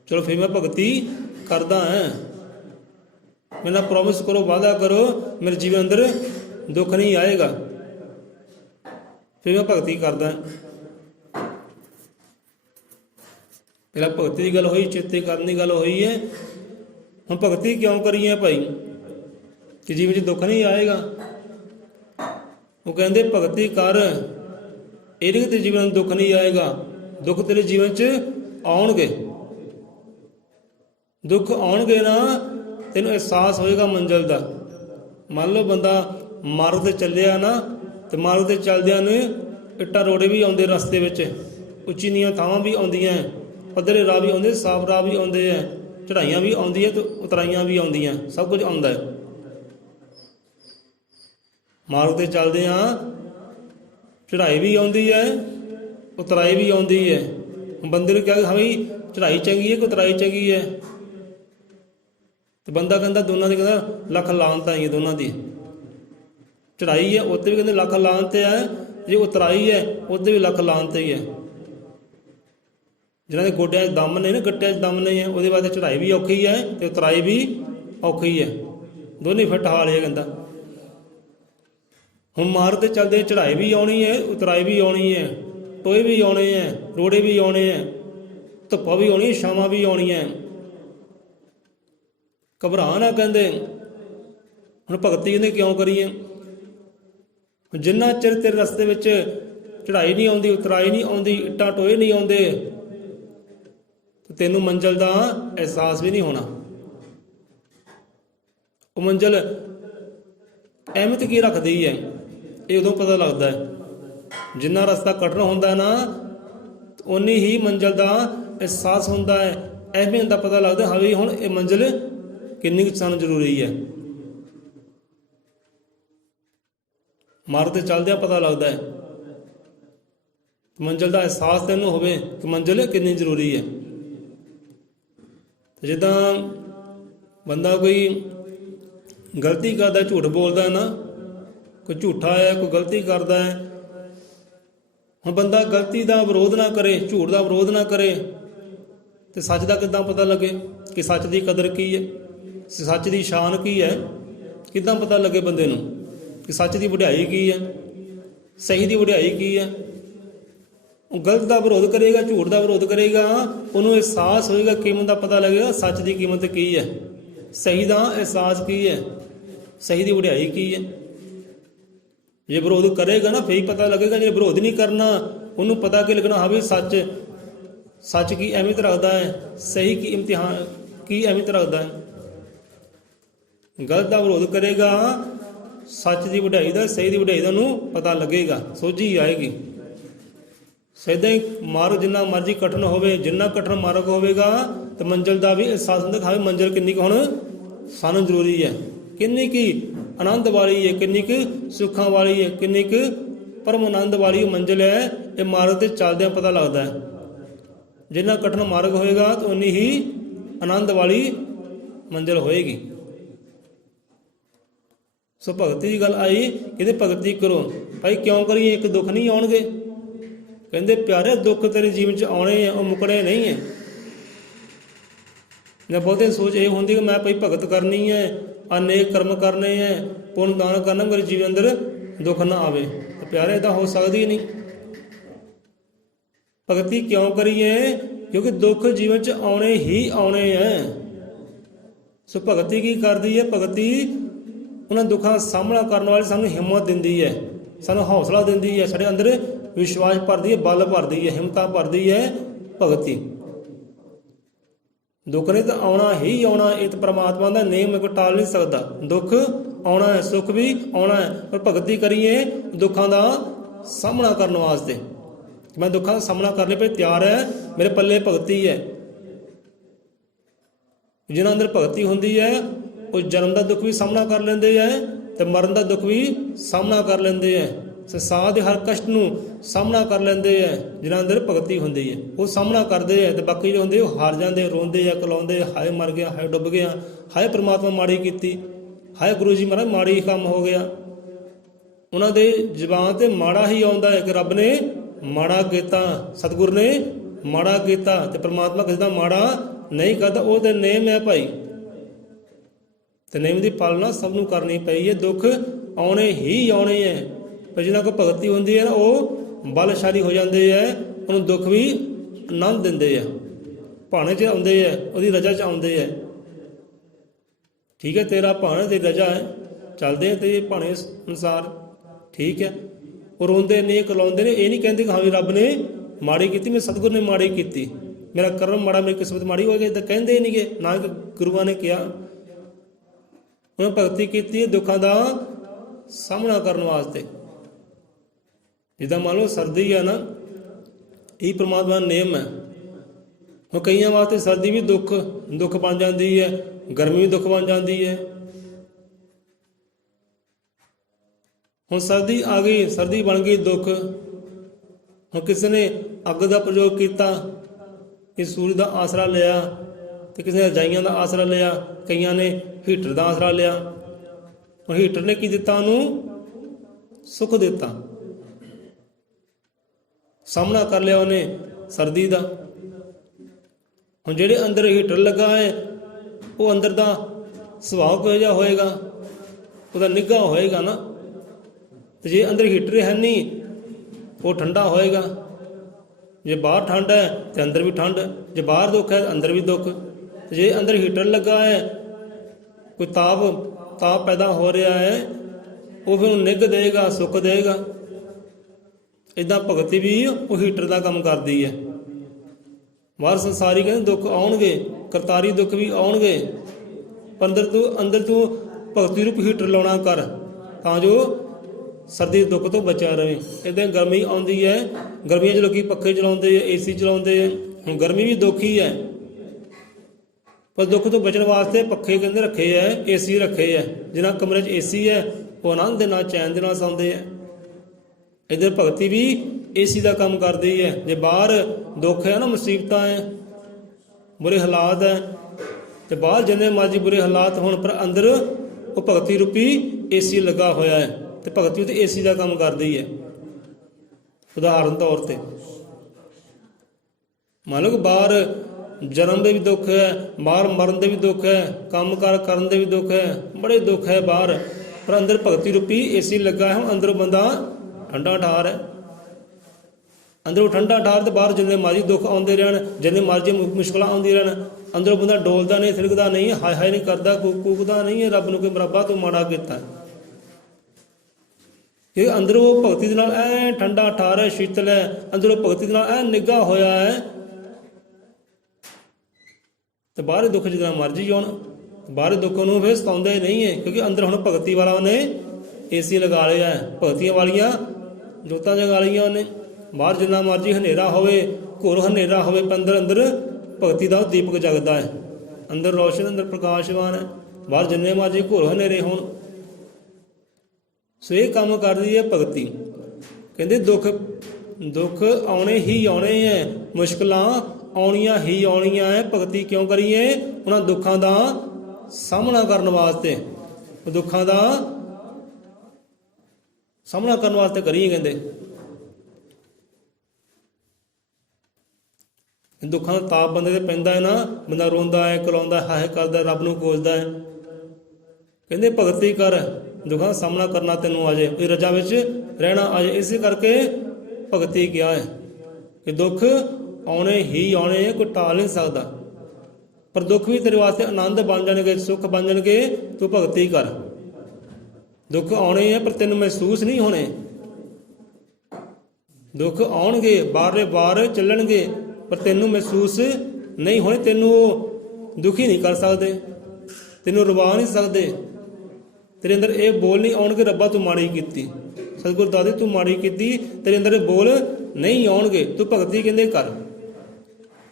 ਚਲੋ ਫਿਰ ਮੈਂ ਭਗਤੀ ਕਰਦਾ ਹਾਂ। ਮੇਰੇ ਨਾਲ ਪ੍ਰੋਮਿਸ ਕਰੋ, ਵਾਅਦਾ ਕਰੋ, ਮੇਰੇ ਜੀਵਨ ਅੰਦਰ ਦੁੱਖ ਨਹੀਂ ਆਏਗਾ, ਫਿਰ ਮੈਂ ਭਗਤੀ ਕਰਦਾ। ਪਹਿਲਾਂ ਭਗਤੀ ਦੀ ਗੱਲ ਹੋਈ, ਚੇਤੇ ਕਰਨ ਦੀ ਗੱਲ ਹੋਈ ਹੈ। ਹੁਣ ਭਗਤੀ ਕਿਉਂ ਕਰੀਏ ਭਾਈ? ਕਿ ਜੀਵਨ 'ਚ ਦੁੱਖ ਨਹੀਂ ਆਏਗਾ। ਉਹ ਕਹਿੰਦੇ ਭਗਤੀ ਕਰ, ਇਹਦੇ ਤੇ ਜੀਵਨ ਦੁੱਖ ਨਹੀਂ ਆਏਗਾ। ਦੁੱਖ ਤੇਰੇ ਜੀਵਨ 'ਚ ਆਉਣਗੇ, ਦੁੱਖ ਆਉਣਗੇ ਨਾ, ਤੈਨੂੰ ਅਹਿਸਾਸ ਹੋਏਗਾ ਮੰਜ਼ਿਲ ਦਾ। ਮੰਨ ਲਓ ਬੰਦਾ ਮਾਰਗ ਤੇ ਚੱਲਿਆ ਨਾ, ਤੇ ਮਾਰਗ ਤੇ ਚੱਲਦਿਆਂ ਨੂੰ ਇੱਟਾਂ ਰੋੜੇ ਵੀ ਆਉਂਦੇ ਰਸਤੇ ਵਿੱਚ, ਉੱਚੀ ਨੀਆਂ ਥਾਵਾਂ ਵੀ ਆਉਂਦੀਆਂ, ਪੱਧਰੇ ਰਾਹ ਵੀ ਆਉਂਦੇ, ਸਾਫ਼ ਰਾਹ ਵੀ ਆਉਂਦੇ ਹੈ, ਚੜ੍ਹਾਈਆਂ ਵੀ ਆਉਂਦੀਆਂ ਤੇ ਉਤਰਾਈਆਂ ਵੀ ਆਉਂਦੀਆਂ, ਸਭ ਕੁਝ ਆਉਂਦਾ ਹੈ। ਮਾਰਗ ਤੇ ਚੱਲਦੇ ਹਾਂ, ਚੜ੍ਹਾਈ ਵੀ ਆਉਂਦੀ ਹੈ, ਉਤਰਾਈ ਵੀ ਆਉਂਦੀ ਹੈ। ਬੰਦੇ ਨੂੰ ਕਿਹਾ ਹਾਂ ਵੀ ਚੜ੍ਹਾਈ ਚੰਗੀ ਹੈ ਕਿ ਉਤਰਾਈ ਚੰਗੀ ਹੈ? ਤੇ ਬੰਦਾ ਕਹਿੰਦਾ ਦੋਨਾਂ ਦੀ, ਕਹਿੰਦਾ ਲੱਖ ਲਾਹਨਤ ਆਈ ਹੈ ਦੋਨਾਂ ਦੀ। ਚੜ੍ਹਾਈ ਹੈ ਉੱਤੇ ਵੀ ਕਹਿੰਦੇ ਲੱਖ ਲਾਹਨਤ ਹੈ, ਜੇ ਉਤਰਾਈ ਹੈ ਉਹਦੇ ਵੀ ਲੱਖ ਲਾਹਨਤ ਹੀ ਹੈ। ਜਿਹਨਾਂ ਦੇ ਗੋਡਿਆਂ 'ਚ ਦਮ ਨੇ ਨਾ, ਗੱਟਿਆਂ 'ਚ ਦਮ ਨਹੀਂ ਹੈ, ਉਹਦੇ ਵਾਸਤੇ ਚੜ੍ਹਾਈ ਵੀ ਔਖੀ ਹੈ ਤੇ ਉਤਰਾਈ ਵੀ ਔਖੀ ਹੈ। ਦੋਨੇ ਫਿੱਟ ਹਾਲ ਹੈ ਕਹਿੰਦਾ। ਹੁਣ ਮਾਰਗ ਤੇ ਚੱਲਦੇ ਚੜ੍ਹਾਈ ਵੀ ਆਉਣੀ ਹੈ, ਉਤਰਾਈ ਵੀ ਆਉਣੀ ਹੈ, ਟੋਏ ਵੀ ਆਉਣੇ ਹੈ, ਰੋੜੇ ਵੀ ਆਉਣੇ ਹੈ, ਧੁੱਪਾਂ ਵੀ ਆਉਣੀ, ਛਾਵਾਂ ਵੀ ਆਉਣੀਆਂ। ਘਬਰਾ ਨਾ ਕਹਿੰਦੇ। ਹੁਣ ਭਗਤੀ ਕਹਿੰਦੇ ਕਿਉਂ ਕਰੀਏ? ਜਿੰਨਾ ਚਿਰ ਤੇਰੇ ਰਸਤੇ ਵਿੱਚ ਚੜ੍ਹਾਈ ਨਹੀਂ ਆਉਂਦੀ, ਉਤਰਾਈ ਨਹੀਂ ਆਉਂਦੀ, ਇੱਟਾਂ ਟੋਏ ਨਹੀਂ ਆਉਂਦੇ, ਤੈਨੂੰ ਮੰਜ਼ਿਲ ਦਾ ਅਹਿਸਾਸ ਵੀ ਨਹੀਂ ਹੋਣਾ। ਉਹ ਮੰਜ਼ਿਲ ਅਹਿਮੀਅਤ ਕੀ ਰੱਖਦੀ ਹੈ, ਇਹ ਉਦੋਂ ਪਤਾ ਲੱਗਦਾ ਹੈ। ਜਿੰਨਾ ਰਸਤਾ ਕਠਿਨ ਹੁੰਦਾ ਨਾ, ਓਨੀ ਹੀ ਮੰਜ਼ਿਲ ਦਾ ਅਹਿਸਾਸ ਹੁੰਦਾ ਹੈ, ਅਹਿਮੀਅਤ ਦਾ ਪਤਾ ਲੱਗਦਾ। ਹਾਂ ਵੀ ਹੁਣ ਇਹ ਮੰਜ਼ਿਲ ਕਿੰਨੀ ਕੁ ਸਾਨੂੰ ਜ਼ਰੂਰੀ ਹੈ। ਮਾਰਗ ਤੇ ਚੱਲਦਿਆਂ ਪਤਾ ਲੱਗਦਾ ਹੈ। ਮੰਜ਼ਿਲ ਦਾ ਅਹਿਸਾਸ ਤੈਨੂੰ ਹੋਵੇ ਕਿ ਮੰਜ਼ਿਲ ਕਿੰਨੀ ਜ਼ਰੂਰੀ ਹੈ। ਜਿੱਦਾਂ ਬੰਦਾ ਕੋਈ ਗਲਤੀ ਕਰਦਾ, ਝੂਠ ਬੋਲਦਾ ਨਾ, ਕੋਈ ਝੂਠਾ ਹੈ, ਕੋਈ ਗਲਤੀ ਕਰਦਾ ਹੈ। ਹੁਣ ਬੰਦਾ ਗਲਤੀ ਦਾ ਵਿਰੋਧ ਨਾ ਕਰੇ, ਝੂਠ ਦਾ ਵਿਰੋਧ ਨਾ ਕਰੇ, ਤੇ ਸੱਚ ਦਾ ਕਿੱਦਾਂ ਪਤਾ ਲੱਗੇ ਕਿ ਸੱਚ ਦੀ ਕਦਰ ਕੀ ਹੈ, ਸੱਚ ਦੀ ਸ਼ਾਨ ਕੀ ਹੈ। ਕਿੱਦਾਂ ਪਤਾ ਲੱਗੇ ਬੰਦੇ ਨੂੰ ਕਿ ਸੱਚ ਦੀ ਵਡਿਆਈ ਕੀ ਹੈ, ਸਹੀ ਦੀ ਵਡਿਆਈ ਕੀ ਹੈ। ਉਹ ਗਲਤ ਦਾ ਵਿਰੋਧ ਕਰੇਗਾ, ਝੂਠ ਦਾ ਵਿਰੋਧ ਕਰੇਗਾ, ਉਹਨੂੰ ਅਹਿਸਾਸ ਹੋਏਗਾ, ਕੀਮਤ ਦਾ ਪਤਾ ਲੱਗੇਗਾ ਸੱਚ ਦੀ ਕੀਮਤ ਕੀ ਹੈ, ਸਹੀ ਦਾ ਅਹਿਸਾਸ ਕੀ ਹੈ, ਸਹੀ ਦੀ ਵਡਿਆਈ ਕੀ ਹੈ। ਜੇ ਵਿਰੋਧ ਕਰੇਗਾ ਨਾ ਫਿਰ ਪਤਾ ਲੱਗੇਗਾ। ਜੇ ਵਿਰੋਧ ਨਹੀਂ ਕਰਨਾ, ਉਹਨੂੰ ਪਤਾ ਕੀ ਲੱਗਣਾ, ਹਾਂ ਵੀ ਸੱਚ ਕੀ ਅਹਿਮੀਅਤ ਰੱਖਦਾ ਹੈ, ਸਹੀ ਕੀ ਇਮਤਿਹਾਨ ਕੀ ਅਹਿਮੀਅਤ ਰੱਖਦਾ ਹੈ। ਗਲਤ ਦਾ ਵਿਰੋਧ ਕਰੇਗਾ, ਸੱਚ ਦੀ ਵਡਿਆਈ ਦਾ, ਸਹੀ ਦੀ ਵਡਿਆਈ ਦਾ ਉਹਨੂੰ ਪਤਾ ਲੱਗੇਗਾ, ਸੋਝੀ ਆਏਗੀ। ਸਦਾ ਹੀ ਮਾਰਗ ਜਿੰਨਾ ਮਰਜ਼ੀ ਕਠਿਨ ਹੋਵੇ, ਜਿੰਨਾ ਕਠਿਨ ਮਾਰਗ ਹੋਵੇਗਾ ਤਾਂ ਮੰਜ਼ਿਲ ਦਾ ਵੀ ਅਹਿਸਾਸ ਹੁੰਦਾ ਕਿ ਮੰਜ਼ਿਲ ਕਿੰਨੀ ਕੁ ਹੁਣ ਸਾਨੂੰ ਜ਼ਰੂਰੀ ਹੈ, ਕਿੰਨੀ ਕੁ ਆਨੰਦ ਵਾਲੀ ਹੈ, ਕਿੰਨੀ ਕੁ ਸੁੱਖਾਂ ਵਾਲੀ ਹੈ, ਕਿੰਨੀ ਕੁ ਪਰਮ ਆਨੰਦ ਵਾਲੀ ਮੰਜ਼ਿਲ ਹੈ। ਇਹ ਮਾਰਗ ਤੇ ਚੱਲਦਿਆਂ ਪਤਾ ਲੱਗਦਾ ਹੈ। ਜਿੰਨਾ ਕਠਿਨ ਮਾਰਗ ਹੋਏਗਾ ਤਾਂ ਉਨੀ ਹੀ ਆਨੰਦ ਵਾਲੀ ਮੰਜ਼ਿਲ ਹੋਏਗੀ। ਸੋ ਭਗਤੀ ਦੀ ਗੱਲ ਆਈ, ਕਹਿੰਦੇ ਭਗਤੀ ਕਰੋ। ਭਾਈ ਕਿਉਂ ਕਰੀਏ? ਇੱਕ ਦੁੱਖ ਨਹੀਂ ਆਉਣਗੇ। ਕਹਿੰਦੇ ਪਿਆਰੇ ਦੁੱਖ ਤੇਰੇ ਜੀਵਨ 'ਚ ਆਉਣੇ ਆ, ਉਹ ਮੁੱਕਣੇ ਨਹੀਂ ਹੈ। ਜਾਂ ਬਹੁਤੇ ਸੋਚ ਇਹ ਹੁੰਦੀ ਕਿ ਮੈਂ ਭਾਈ ਭਗਤ ਕਰਨੀ ਹੈ, ਅਨੇਕ ਕਰਮ ਕਰਨੇ ਹੈ, ਪੁੰਨ ਦਾਨ ਕਰਨਾ, ਮੇਰੇ ਜੀਵਨ ਅੰਦਰ ਦੁੱਖ ਨਾ ਆਵੇ। ਤਾਂ ਪਿਆਰੇ ਤਾਂ ਹੋ ਸਕਦੀ ਨਹੀਂ। ਭਗਤੀ ਕਿਉਂ ਕਰੀਏ? ਕਿਉਂਕਿ ਦੁੱਖ ਜੀਵਨ 'ਚ ਆਉਣੇ ਹੀ ਆਉਣੇ ਹੈ। ਸੋ ਭਗਤੀ ਕੀ ਕਰਦੀ ਹੈ? ਭਗਤੀ ਉਹਨਾਂ ਦੁੱਖਾਂ ਦਾ ਸਾਹਮਣਾ ਕਰਨ ਵਾਲੀ ਸਾਨੂੰ ਹਿੰਮਤ ਦਿੰਦੀ ਹੈ, ਸਾਨੂੰ ਹੌਸਲਾ ਦਿੰਦੀ ਹੈ, ਸਾਡੇ ਅੰਦਰ ਵਿਸ਼ਵਾਸ ਭਰਦੀ ਹੈ, ਬਲ ਭਰਦੀ ਹੈ, ਹਿੰਮਤਾਂ ਭਰਦੀ ਹੈ ਭਗਤੀ। ਦੁੱਖ ਨੇ ਤਾਂ ਆਉਣਾ ਹੀ ਆਉਣਾ, ਇਹ ਤਾਂ ਪਰਮਾਤਮਾ ਦਾ ਨੇਮ, ਕੋਈ ਟਾਲ ਨਹੀਂ ਸਕਦਾ। ਦੁੱਖ ਆਉਣਾ ਹੈ, ਸੁੱਖ ਵੀ ਆਉਣਾ ਹੈ, ਪਰ ਭਗਤੀ ਕਰੀਏ ਦੁੱਖਾਂ ਦਾ ਸਾਹਮਣਾ ਕਰਨ ਵਾਸਤੇ। ਮੈਂ ਦੁੱਖਾਂ ਦਾ ਸਾਹਮਣਾ ਕਰਨ ਲਈ ਤਿਆਰ ਹੈ, ਮੇਰੇ ਪੱਲੇ ਭਗਤੀ ਹੈ। ਜਿਹਨਾਂ ਅੰਦਰ ਭਗਤੀ ਹੁੰਦੀ ਹੈ ਉਹ ਜਨਮ ਦਾ ਦੁੱਖ ਵੀ ਸਾਹਮਣਾ ਕਰ ਲੈਂਦੇ ਹੈ ਤੇ ਮਰਨ ਦਾ ਦੁੱਖ ਵੀ ਸਾਹਮਣਾ ਕਰ ਲੈਂਦੇ ਹੈ। ਸੰਸਾਰ ਦੇ ਹਰ ਕਸ਼ਟ ਨੂੰ ਸਾਹਮਣਾ ਕਰ ਲੈਂਦੇ ਹੈ। ਜਿਹਨਾਂ ਅੰਦਰ ਭਗਤੀ ਹੁੰਦੀ ਹੈ ਉਹ ਸਾਹਮਣਾ ਕਰਦੇ ਹੈ, ਤੇ ਬਾਕੀ ਜੋ ਹੁੰਦੇ ਉਹ ਹਾਰ ਜਾਂਦੇ, ਰੋਂਦੇ ਆ, ਕਲਾਉਂਦੇ, ਹਾਏ ਮਰ ਗਿਆ, ਹਾਏ ਡੁੱਬ ਗਿਆ, ਹਾਏ ਪ੍ਰਮਾਤਮਾ ਮਾੜੀ ਕੀਤੀ, ਹਾਏ ਗੁਰੂ ਜੀ ਮਹਾਰਾਜ ਮਾੜੀ ਕੰਮ ਹੋ ਗਿਆ। ਉਹਨਾਂ ਦੇ ਜ਼ੁਬਾਨ ਤੇ ਮਾੜਾ ਹੀ ਆਉਂਦਾ ਹੈ ਕਿ ਰੱਬ ਨੇ ਮਾੜਾ ਕੀਤਾ, ਸਤਿਗੁਰ ਨੇ ਮਾੜਾ ਕੀਤਾ, ਤੇ ਪ੍ਰਮਾਤਮਾ ਕਿਸੇ ਦਾ ਮਾੜਾ ਨਹੀਂ ਕਰਦਾ। ਉਹ ਤੇ ਨੇਮ ਹੈ ਭਾਈ, ਤੇ ਨੇਮ ਦੀ ਪਾਲਣਾ ਸਭ ਨੂੰ ਕਰਨੀ ਪਈ ਹੈ। ਦੁੱਖ ਆਉਣੇ ਹੀ ਆਉਣੇ ਹੈ, ਪਰ ਜਿਹਨਾਂ ਕੋਲ ਭਗਤੀ ਹੁੰਦੀ ਹੈ ਨਾ ਉਹ ਬਲਸ਼ਾਲੀ ਹੋ ਜਾਂਦੇ ਹੈ, ਉਹਨੂੰ ਦੁੱਖ ਵੀ ਆਨੰਦ ਦਿੰਦੇ ਹੈ, ਭਾਣੇ 'ਚ ਆਉਂਦੇ ਹੈ, ਉਹਦੀ ਰਜਾ 'ਚ ਆਉਂਦੇ ਹੈ। ਠੀਕ ਹੈ, ਤੇਰਾ ਭਾਣਾ ਤੇਰੀ ਰਜਾ ਹੈ, ਚੱਲਦੇ ਆ ਤੇ ਭਾਣੇ ਅਨੁਸਾਰ, ਠੀਕ ਹੈ। ਉਹ ਰੋਂਦੇ ਨੇ, ਕਲਾਉਂਦੇ ਨੇ, ਇਹ ਨਹੀਂ ਕਹਿੰਦੇ ਕਿ ਹਾਂ ਵੀ ਰੱਬ ਨੇ ਮਾੜੀ ਕੀਤੀ, ਮੇਰੇ ਸਤਿਗੁਰ ਨੇ ਮਾੜੀ ਕੀਤੀ, ਮੇਰਾ ਕਰਮ ਮਾੜਾ, ਮੇਰੀ ਕਿਸਮਤ ਮਾੜੀ ਹੋ ਗਈ, ਤਾਂ ਕਹਿੰਦੇ ਨਹੀਂ ਗੇ। ਨਾ ਕਿ ਗੁਰੂਆਂ ਨੇ ਕਿਹਾ, ਉਹਨਾਂ ਭਗਤੀ ਕੀਤੀ ਹੈ ਦੁੱਖਾਂ ਦਾ ਸਾਹਮਣਾ ਕਰਨ ਵਾਸਤੇ। ਜਿੱਦਾਂ ਮੰਨ ਲਓ ਸਰਦੀ ਆ ਨਾ, ਇਹ ਪਰਮਾਤਮਾ ਦਾ ਨਿਯਮ ਹੈ। ਹੁਣ ਕਈਆਂ ਵਾਸਤੇ ਸਰਦੀ ਵੀ ਦੁੱਖ ਬਣ ਜਾਂਦੀ ਹੈ, ਗਰਮੀ ਵੀ ਦੁੱਖ ਬਣ ਜਾਂਦੀ ਹੈ। ਹੁਣ ਸਰਦੀ ਆ ਗਈ, ਸਰਦੀ ਬਣ ਗਈ ਦੁੱਖ। ਹੁਣ ਕਿਸੇ ਨੇ ਅੱਗ ਦਾ ਪ੍ਰਯੋਗ ਕੀਤਾ, ਕਿ ਸੂਰਜ ਦਾ ਆਸਰਾ ਲਿਆ, ਤੇ ਕਿਸੇ ਨੇ ਰਜਾਈਆਂ ਦਾ ਆਸਰਾ ਲਿਆ, ਕਈਆਂ ਨੇ ਹੀਟਰ ਦਾ ਆਸਰਾ ਲਿਆ। ਹੁਣ ਹੀਟਰ ਨੇ ਕੀ ਦਿੱਤਾ? ਉਹਨੂੰ ਸੁੱਖ ਦਿੱਤਾ, ਸਾਹਮਣਾ ਕਰ ਲਿਆ ਉਹਨੇ ਸਰਦੀ ਦਾ। ਹੁਣ ਜਿਹੜੇ ਅੰਦਰ ਹੀਟਰ ਲੱਗਾ ਹੈ ਉਹ ਅੰਦਰ ਦਾ ਸੁਭਾਅ ਕਿਹੋ ਜਿਹਾ ਹੋਏਗਾ? ਉਹਦਾ ਨਿੱਘਾ ਹੋਏਗਾ ਨਾ। ਤੇ ਜੇ ਅੰਦਰ ਹੀਟਰ ਹੈ ਨਹੀਂ, ਉਹ ਠੰਡਾ ਹੋਏਗਾ। ਜੇ ਬਾਹਰ ਠੰਡ ਹੈ ਤੇ ਅੰਦਰ ਵੀ ਠੰਡ, ਜੇ ਬਾਹਰ ਦੁੱਖ ਹੈ ਅੰਦਰ ਵੀ ਦੁੱਖ। ਤੇ ਜੇ ਅੰਦਰ ਹੀਟਰ ਲੱਗਾ ਹੈ, ਕੋਈ ਤਾਪ ਪੈਦਾ ਹੋ ਰਿਹਾ ਹੈ, ਉਹ ਫਿਰ ਉਹਨੂੰ ਨਿੱਘ ਦੇਗਾ, ਸੁੱਖ ਦੇਗਾ। ਇੱਦਾਂ ਭਗਤੀ ਵੀ ਉਹ ਹੀਟਰ ਦਾ ਕੰਮ ਕਰਦੀ ਹੈ। ਬਾਹਰ ਸੰਸਾਰੀ ਕਹਿੰਦੇ ਦੁੱਖ ਆਉਣਗੇ, ਕਰਤਾਰੀ ਦੁੱਖ ਵੀ ਆਉਣਗੇ, ਪਰ ਅੰਦਰ ਤੂੰ ਭਗਤੀ ਰੂਪ ਹੀਟਰ ਲਾਉਣਾ ਕਰ ਤਾਂ ਜੋ ਸਰਦੀ ਦੇ ਦੁੱਖ ਤੋਂ ਬਚਿਆ ਰਹੇ। ਇੱਦਾਂ ਗਰਮੀ ਆਉਂਦੀ ਹੈ, ਗਰਮੀਆਂ 'ਚ ਲੋਕੀ ਪੱਖੇ ਚਲਾਉਂਦੇ ਆ, ਏਸੀ ਚਲਾਉਂਦੇ ਆ। ਹੁਣ ਗਰਮੀ ਵੀ ਦੁੱਖ ਹੀ ਹੈ, ਪਰ ਦੁੱਖ ਤੋਂ ਬਚਣ ਵਾਸਤੇ ਪੱਖੇ ਕਹਿੰਦੇ ਰੱਖੇ ਹੈ, ਏਸੀ ਰੱਖੇ ਹੈ। ਜਿਨ੍ਹਾਂ ਕਮਰੇ 'ਚ ਏਸੀ ਹੈ ਉਹ ਆਨੰਦ ਦੇ ਨਾਲ, ਚੈਨ ਦੇ ਨਾਲ ਸੌਂਦੇ ਹੈ। ਇੱਧਰ ਭਗਤੀ ਵੀ ਏਸੀ ਦਾ ਕੰਮ ਕਰਦੀ ਹੈ। ਜੇ ਬਾਹਰ ਦੁੱਖ ਹੈ ਨਾ, ਮੁਸੀਬਤਾਂ ਹੈ, ਬੁਰੇ ਹਾਲਾਤ ਹੈ, ਤੇ ਬਾਹਰ ਜਿੰਨੇ ਮਰਜ਼ੀ ਬੁਰੇ ਹਾਲਾਤ ਹੋਣ, ਪਰ ਅੰਦਰ ਉਹ ਭਗਤੀ ਰੂਪੀ ਏਸੀ ਲੱਗਾ ਹੋਇਆ ਹੈ, ਤੇ ਭਗਤੀ ਉਹਦੇ ਏਸੀ ਦਾ ਕੰਮ ਕਰਦੀ ਹੈ। ਉਦਾਹਰਨ ਤੌਰ ਤੇ ਮੰਨ ਲਓ ਕਿ ਬਾਹਰ ਜਨਮ ਦੇ ਵੀ ਦੁੱਖ ਹੈ, ਬਾਹਰ ਮਰਨ ਦੇ ਵੀ ਦੁੱਖ ਹੈ, ਕੰਮ ਕਾਰ ਕਰਨ ਦੇ ਵੀ ਦੁੱਖ ਹੈ, ਬੜੇ ਦੁੱਖ ਹੈ ਬਾਹਰ, ਪਰ ਅੰਦਰ ਭਗਤੀ ਰੂਪੀ ਏਸੀ ਲੱਗਾ ਹੈ। ਅੰਦਰੋਂ ਬੰਦਾ ਠੰਡਾ ਠਾਰ ਹੈ, ਅੰਦਰੋਂ ਠੰਡਾ ਠਾਰ, ਤੇ ਬਾਹਰ ਜਿੰਨੇ ਮਰਜ਼ੀ ਦੁੱਖ ਆਉਂਦੇ ਰਹਿਣ, ਜਿੰਨੇ ਮਰਜ਼ੀ ਮੁਸ਼ਕਲਾਂ ਆਉਂਦੀਆਂ ਰਹਿਣ, ਅੰਦਰੋਂ ਬੰਦਾ ਡੋਲਦਾ ਨਹੀਂ, ਥਿਰਕਦਾ ਨਹੀਂ, ਹਾਏ ਹਾਏ ਨਹੀਂ ਕਰਦਾ, ਕੂਕਦਾ ਨਹੀਂ ਹੈ ਰੱਬ ਨੂੰ ਕਿ ਰੱਬਾ ਤੂੰ ਮਾੜਾ ਕੀਤਾ। ਇਹ ਅੰਦਰੋਂ ਭਗਤੀ ਦੇ ਨਾਲ ਐ ਠੰਡਾ ਠਾਰ ਹੈ, ਸ਼ੀਤਲ ਹੈ, ਅੰਦਰੋਂ ਭਗਤੀ ਦੇ ਨਾਲ ਐ ਨਿੱਘਾ ਹੋਇਆ ਹੈ। ਤੇ ਬਾਹਰ ਦੁੱਖ ਜਿੰਨਾ ਮਰਜ਼ੀ ਆਉਣ, ਬਾਹਰ ਦੁੱਖ ਨੂੰ ਫਿਰ ਸਤਾਉਂਦਾ ਹੀ ਨਹੀਂ ਹੈ, ਕਿਉਂਕਿ ਅੰਦਰ ਹੁਣ ਭਗਤੀ ਵਾਲਾ ਉਹਨੇ ਏਸੀ ਲਗਾ ਲਿਆ ਹੈ, ਭਗਤੀਆਂ ਵਾਲੀਆਂ ਜੋਤਾਂ ਜਗਾ ਲਈਆਂ ਉਹਨੇ। ਬਾਹਰ ਜਿੰਨਾ ਮਰਜ਼ੀ ਹਨੇਰਾ ਹੋਵੇ, ਘੋਰ ਹਨੇਰਾ ਹੋਵੇ, ਪਰ ਅੰਦਰ ਭਗਤੀ ਦਾ ਦੀਪਕ ਜਗਦਾ ਹੈ, ਅੰਦਰ ਰੋਸ਼ਨ, ਅੰਦਰ ਪ੍ਰਕਾਸ਼ਵਾਨ ਹੈ। ਬਾਹਰ ਜਿੰਨੇ ਮਰਜ਼ੀ ਘੋਰ ਹਨੇਰੇ ਹੋਣ। ਸੋ ਇਹ ਕੰਮ ਕਰਦੀ ਹੈ ਭਗਤੀ। ਕਹਿੰਦੇ ਦੁੱਖ ਆਉਣੇ ਹੀ ਆਉਣੇ ਹੈ, ਮੁਸ਼ਕਲਾਂ ਆਉਣੀਆਂ ਹੀ ਆਉਣੀਆਂ ਹੈ। ਭਗਤੀ ਕਿਉਂ ਕਰੀਏ? ਉਹਨਾਂ ਦੁੱਖਾਂ ਦਾ ਸਾਹਮਣਾ ਕਰਨ ਵਾਸਤੇ, ਉਹ ਦੁੱਖਾਂ ਦਾ ਸਾਹਮਣਾ ਕਰਨ ਵਾਸਤੇ ਕਰੀਏ। ਕਹਿੰਦੇ ਦੁੱਖਾਂ ਦਾ ਤਾਪ ਬੰਦੇ ਤੇ ਪੈਂਦਾ ਹੈ ਨਾ, ਬੰਦਾ ਰੋਂਦਾ ਹੈ, ਕਲਾਉਂਦਾ, ਹਾਏ ਕਰਦਾ, ਰੱਬ ਨੂੰ ਕੋਸਦਾ ਹੈ। ਕਹਿੰਦੇ ਭਗਤੀ ਕਰ, ਦੁੱਖਾਂ ਦਾ ਸਾਹਮਣਾ ਕਰਨਾ ਤੈਨੂੰ ਆ ਜਾਏ, ਕੋਈ ਰਜਾ ਵਿੱਚ ਰਹਿਣਾ ਆ ਜਾਏ। ਇਸੇ ਕਰਕੇ ਭਗਤੀ ਕਿਹਾ ਹੈ ਕਿ ਦੁੱਖ ਆਉਣੇ ਹੀ ਆਉਣੇ, ਕੋਈ ਟਾਲ ਨਹੀਂ ਸਕਦਾ, ਪਰ ਦੁੱਖ ਵੀ ਤੇਰੇ ਵਾਸਤੇ ਆਨੰਦ ਬਣ ਜਾਣਗੇ, ਸੁੱਖ ਬਣ ਜਾਣਗੇ। ਤੂੰ ਭਗਤੀ ਕਰ। ਦੁੱਖ ਆਉਣੇ ਹੈ ਪਰ ਤੈਨੂੰ ਮਹਿਸੂਸ ਨਹੀਂ ਹੋਣੇ। ਦੁੱਖ ਆਉਣਗੇ, ਬਾਹਰਲੇ ਬਾਹਰ ਚੱਲਣਗੇ, ਪਰ ਤੈਨੂੰ ਮਹਿਸੂਸ ਨਹੀਂ ਹੋਣੇ। ਤੈਨੂੰ ਉਹ ਦੁਖੀ ਨਹੀਂ ਕਰ ਸਕਦੇ, ਤੈਨੂੰ ਰਵਾ ਨਹੀਂ ਸਕਦੇ। ਤੇਰੇ ਅੰਦਰ ਇਹ ਬੋਲ ਨਹੀਂ ਆਉਣਗੇ ਰੱਬਾ ਤੂੰ ਮਾੜੀ ਕੀਤੀ, ਸਤਿਗੁਰ ਦਾਦੇ ਤੂੰ ਮਾੜੀ ਕੀਤੀ, ਤੇਰੇ ਅੰਦਰ ਇਹ ਬੋਲ ਨਹੀਂ ਆਉਣਗੇ। ਤੂੰ ਭਗਤੀ ਕਹਿੰਦੇ ਕਰ।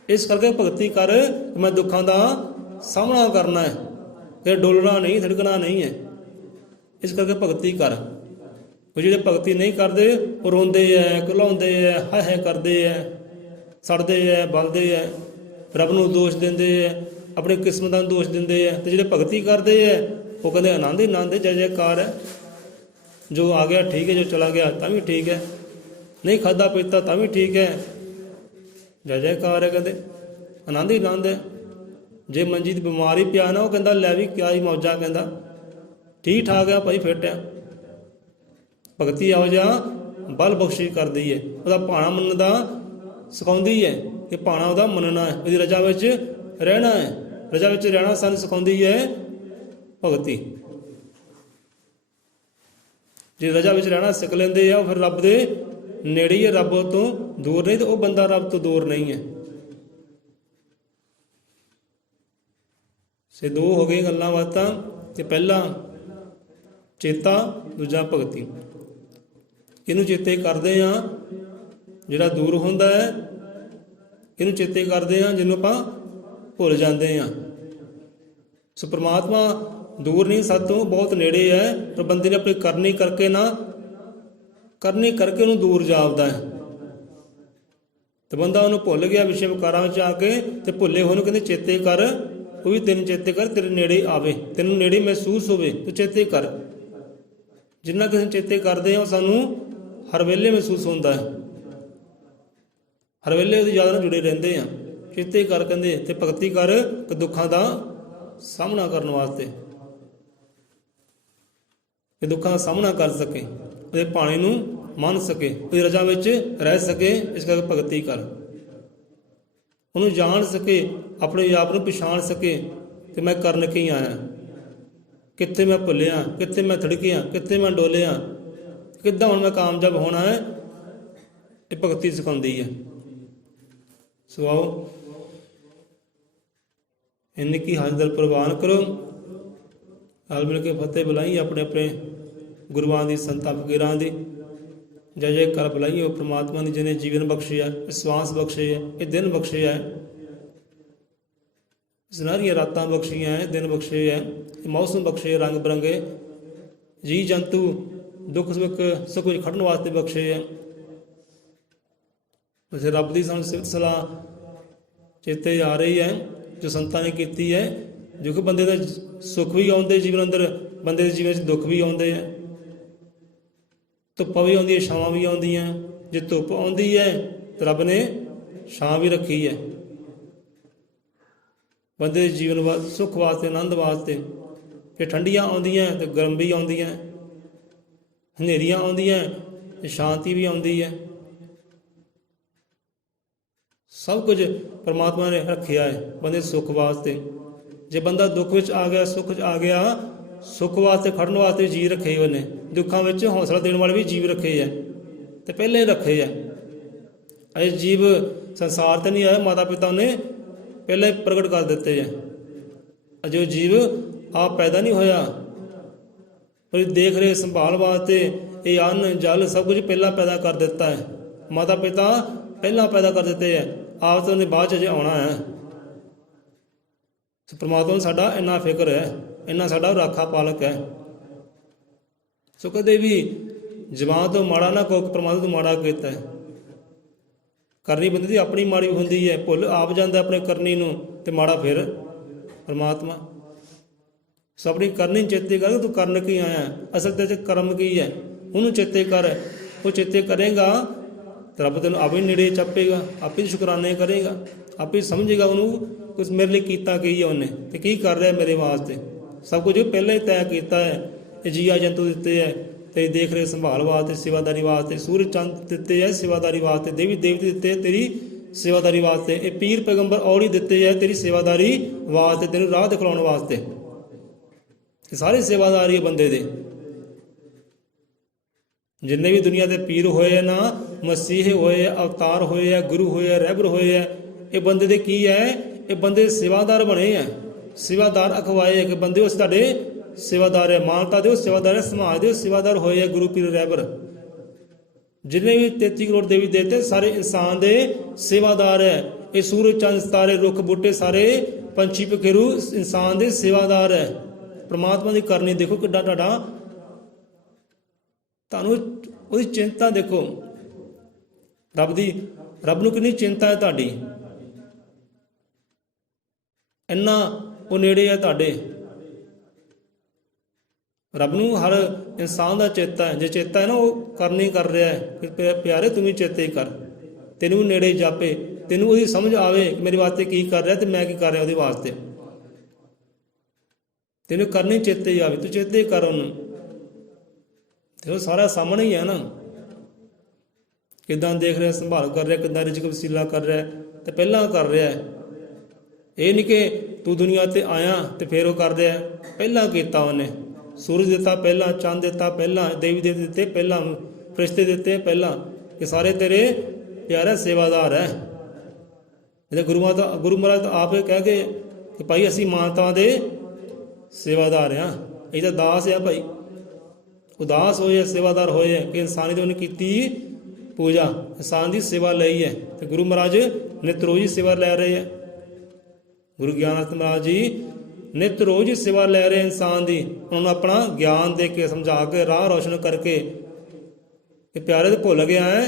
ਇਸ ਕਰਕੇ ਭਗਤੀ ਕਰ, ਮੈਂ ਦੁੱਖਾਂ ਦਾ ਸਾਹਮਣਾ ਕਰਨਾ ਹੈ, ਤੇ ਡੋਲਣਾ ਨਹੀਂ, ਥੜਕਣਾ ਨਹੀਂ ਹੈ। ਇਸ ਕਰਕੇ ਭਗਤੀ ਕਰ। ਉਹ ਜਿਹੜੇ ਭਗਤੀ ਨਹੀਂ ਕਰਦੇ ਉਹ ਰੋਂਦੇ ਹੈ, ਘਲਾਉਂਦੇ ਹੈ, ਹਾਏ ਹਾਏ ਕਰਦੇ ਹੈ, ਸੜਦੇ ਹੈ, ਬਲਦੇ ਹੈ, ਰੱਬ ਨੂੰ ਦੋਸ਼ ਦਿੰਦੇ ਹੈ, ਆਪਣੀ ਕਿਸਮਤਾਂ ਨੂੰ ਦੋਸ਼ ਦਿੰਦੇ ਹੈ। ਤੇ ਜਿਹੜੇ ਭਗਤੀ ਕਰਦੇ ਹੈ ਉਹ ਕਹਿੰਦੇ ਆਨੰਦ ਹੀ ਆਨੰਦ ਹੈ, ਜੈ ਜੈਕਾਰ ਹੈ। ਜੋ ਆ ਗਿਆ ਠੀਕ ਹੈ, ਜੋ ਚਲਾ ਗਿਆ ਤਾਂ ਵੀ ਠੀਕ ਹੈ, ਨਹੀਂ ਖਾਧਾ ਪੀਤਾ ਤਾਂ ਵੀ ਠੀਕ ਹੈ, ਜੈ ਜੈਕਾਰ ਹੈ। ਕਹਿੰਦੇ ਆਨੰਦ ਹੀ ਆਨੰਦ ਹੈ। ਜੇ ਮੰਜੀ ਦੀ ਬਿਮਾਰੀ ਪਿਆ ਨਾ, ਉਹ ਕਹਿੰਦਾ ਲੈ ਵੀ ਕਿਆ ਹੀ ਮੌਜਾਂ, ਕਹਿੰਦਾ ਠੀਕ ਠਾਕ ਆ ਭਾਈ, ਫਿੱਟ ਆ। ਭਗਤੀ ਇਹੋ ਜਿਹਾ ਬਲ ਬਖਸ਼ੀ ਕਰਦੀ ਹੈ, ਉਹਦਾ ਭਾਣਾ ਮੰਨਣ ਦਾ ਸਿਖਾਉਂਦੀ ਹੈ ਕਿ ਭਾਣਾ ਉਹਦਾ ਮੰਨਣਾ ਹੈ, ਉਹਦੀ ਰਜਾ ਵਿੱਚ ਰਹਿਣਾ ਹੈ। ਰਜਾ ਵਿੱਚ ਰਹਿਣਾ ਸਾਨੂੰ ਸਿਖਾਉਂਦੀ ਹੈ ਭਗਤੀ। ਜੇ ਰਜਾ ਵਿੱਚ ਰਹਿਣਾ ਸਿੱਖ ਲੈਂਦੇ ਆ, ਉਹ ਫਿਰ ਰੱਬ ਦੇ ਨੇੜੇ ਹੀ ਹੈ, ਰੱਬ ਤੋਂ ਦੂਰ ਨਹੀਂ। ਤੇ ਉਹ ਬੰਦਾ ਰੱਬ ਤੋਂ ਦੂਰ ਨਹੀਂ ਹੈ। ਸੇ ਦੋ ਹੋ ਗਏ ਗੱਲਾਂ ਬਾਤਾਂ, ਤੇ ਪਹਿਲਾ ਚੇਤਾ, ਦੂਜਾ ਭਗਤੀ। ਇਹਨੂੰ ਚੇਤੇ ਕਰਦੇ ਆ ਜਿਹੜਾ ਦੂਰ ਹੁੰਦਾ ਹੈ, ਇਹਨੂੰ ਚੇਤੇ ਕਰਦੇ ਆ ਜਿਹਨੂੰ ਆਪਾਂ ਭੁੱਲ ਜਾਂਦੇ ਆ। ਸੋ ਪ੍ਰਮਾਤਮਾ ਦੂਰ ਨਹੀਂ, ਸਾਤੋਂ ਬਹੁਤ ਨੇੜੇ ਹੈ, ਪਰ ਬੰਦੇ ਨੇ ਆਪਣੀ ਕਰਨੀ ਕਰਕੇ ਉਹਨੂੰ ਦੂਰ ਜਾਪਦਾ ਹੈ। ਤੇ ਬੰਦਾ ਉਹਨੂੰ ਭੁੱਲ ਗਿਆ ਵਿਸ਼ੇ ਵਿਕਾਰਾਂ ਵਿੱਚ ਆ ਕੇ, ਤੇ ਭੁੱਲੇ ਹੋਏ ਨੂੰ ਕਹਿੰਦੇ ਚੇਤੇ ਕਰ। ਉਹ ਵੀ ਤੈਨੂੰ ਚੇਤੇ ਕਰ, ਤੇਰੇ ਨੇੜੇ ਆਵੇ, ਤੈਨੂੰ ਨੇੜੇ ਮਹਿਸੂਸ ਹੋਵੇ, ਤੂੰ ਚੇਤੇ ਕਰ। ਜਿੰਨਾ ਕਿਸੇ ਨੂੰ ਚੇਤੇ ਕਰਦੇ ਆ ਉਹ ਸਾਨੂੰ ਹਰ ਵੇਲੇ ਮਹਿਸੂਸ ਹੁੰਦਾ ਹੈ, ਹਰ ਵੇਲੇ ਉਹਦੀ ਯਾਦ ਨਾਲ ਜੁੜੇ ਰਹਿੰਦੇ ਆ। ਚੇਤੇ ਕਰ ਕਹਿੰਦੇ, ਤੇ ਭਗਤੀ ਕਰ ਕਿ ਦੁੱਖਾਂ ਦਾ ਸਾਹਮਣਾ ਕਰਨ ਵਾਸਤੇ, ਕਿ ਦੁੱਖਾਂ ਦਾ ਸਾਹਮਣਾ ਕਰ ਸਕੇ, ਉਹਦੇ ਭਾਣੇ ਨੂੰ ਮੰਨ ਸਕੇ, ਉਹਦੀ ਰਜਾ ਵਿੱਚ ਰਹਿ ਸਕੇ। ਇਸ ਕਰਕੇ ਭਗਤੀ ਕਰ, ਉਹਨੂੰ ਜਾਣ ਸਕੇ, ਆਪਣੇ ਆਪ ਨੂੰ ਪਛਾਣ ਸਕੇ ਕਿ ਮੈਂ ਕਰਨ ਕੀ ਆਇਆ, ਕਿੱਥੇ ਮੈਂ ਭੁੱਲਿਆ, ਕਿੱਥੇ ਮੈਂ ਥੜਕਿਆ, ਕਿੱਥੇ ਮੈਂ ਡੋਲਿਆ, ਕਿੱਦਾਂ ਹੁਣ ਮੈਂ ਕਾਮਯਾਬ ਹੋਣਾ ਹੈ। ਇਹ ਭਗਤੀ ਸਿਖਾਉਂਦੀ ਹੈ। ਸੋ ਆਓ इन्हीं की हाजर प्रवान करो। रल मिल के फतेह बुलाई अपने अपने गुरुआं की संतां फकीरां की जय जय कर बुलाइए परमात्मा की जिन्हें जीवन बख्शे है, विश्वास बख्शे है, ये दिन बख्शे है, सुनहरियां रातां बख्शियां है, दिन बख्शे है, मौसम बख्शे रंग बिरंगे, जी जंतु दुख सुख विच खड़न वास्ते बख्शे है। वैसे रब की सानूं सिफत सलाह चेते आ रही है जो संतां ने कीती है, जो कि बंदे का सुख भी आउंदे जीवन अंदर, बंदे के जीवन दुख भी आउंदे है, धुप्पां भी आउंदियां छावां भी आउंदियां। जे धुप्प आउंदी है तो रब ने छां भी रखी है बंदे के जीवन सुख वास्ते, आनंद वास्ते। जे ठंडियां आउंदियां तो गर्म भी आउंदियां, हनेरियां आउंदियां तो शांति भी आउंदी है। सब कुछ परमात्मा ने रखिया है बंदे सुख वास्ते। जे बंदा दुख विच आ गया, सुख विच आ गया, सुख वास्ते खड़न वास्ते जी रखे उन्हें, दुखों में हौसला देने वाले भी जीव रखे है, तो पहले ही रखे है। अजे जीव संसार तो नहीं आया, माता पिता ने पहले ही प्रगट कर दिते है। अजो जीव आप पैदा नहीं होया, पर देख रहे संभाल वास्ते ये अन्न जल सब कुछ पहला पैदा कर दिता है। माता पिता पहला पैदा कर देते हैं, आप तो उन्हें बाद च आना है। परमात्मा साडा इन्ना फिक्र है, इन्ना साडा राखा पालक है। सो कदे भी जवान तो माड़ा ना कहो, परमात्मा तो माड़ा कहता है। करनी बंदे की अपनी माड़ी होंदी है, भुल आप जाता अपने करनी नूं ते माड़ा फिर परमात्मा। सो अपनी करनी चेते कर, तू करन की आया, असल ते कर्म की है, उन्होंने चेते कर। वो चेते करेगा तो रब तेन आप ही नेड़े चपेगा, आप ही शुकराने करेगा, आप ही समझेगा उन्होंने कुछ मेरे लिए कीता की है उन्हें, तो की कर रहा है मेरे वास्ते। सब कुछ पहले ही तय किया है। ये जीआ जंतु दिते है तेरी देख रेख संभाल वास्ते, सेवादारी वास्ते, सूरज चंद दिते है सेवादारी वास्ते, देवी देवते दिते है तेरी सेवादारी वास्ते, ये पीर पैगंबर औड़ी दिते है तेरी सेवादारी वास्ते, तेन राह दिखलाने वास्ते। सारे सेवादारी है बंदे दे, जिन्ने भी दुनिया के पीर होए ना, मसीह होए, अवतार होए, गुरु होए, रहबर होए, ये बंदे दे की है, ये बंदे सेवादार बने हैं। सेवादार अखवाए कि बंदे उस तुहाडे सेवादार है, मानता दो सेवादार है, समाज दो सेवादार होए, गुरु पीर रहबर। जिन्हें भी 33 करोड़ देवी देवते सारे इंसान दे सेवादार है। ये सूरज चंद सितारे रुख बूटे सारे पंछी पखेरू इंसान दे सेवादार है। परमात्मा की करनी देखो किड्डा तुहाडा, तुहानूं उहदी चिंता देखो, रब नूं कितनी चिंता है तुहाडी, इन्ना वो नेड़े है तुहाडे। रब नूं हर इंसान का चेता है, जे चेता है ना वो करनी कर रहा है कि प्यारे तुम ही चेते कर, तेनू नेड़े जापे, तेनू उसकी समझ आवे कि मेरे वास्ते की कर रहा, तो मैं की कर रहा उसदे वास्ते, तेनू करनी चेते आवे, तू चेते कर उन्होंने। देखो सारा सामने ही है ना, किदां देख रहा, संभाल कर रहा, किदां रिजक वसीला कर रहा है, तो पहला कर रहा है। ये नहीं कि तू दुनिया ते आया तो फिर वो कर रहा है, पहला किया उन्हें। सूरज दिता पहला, चंद दिता पहला, देवी देवते दिते पहला, फरिश्ते दिते पहला, कि सारे तेरे प्यारे सेवादार है। गुरु महाराज तो आप कह गए कि भाई असी मानता दे सेवादार हाँ, ये तो दास है भाई, उदास होए सेवादार होए कि इंसानी तो उन्हें की पूजा, इंसान की सेवा लई है। तो गुरु महाराज नित रोज ही सेवा लै रहे हैं। गुरु ज्ञानानंद महाराज जी नित रोज ही सेवा लै रहे इंसान की, उन्होंने अपना ज्ञान दे के समझा के राह रोशन करके कि प्यारे तो भुल गया है,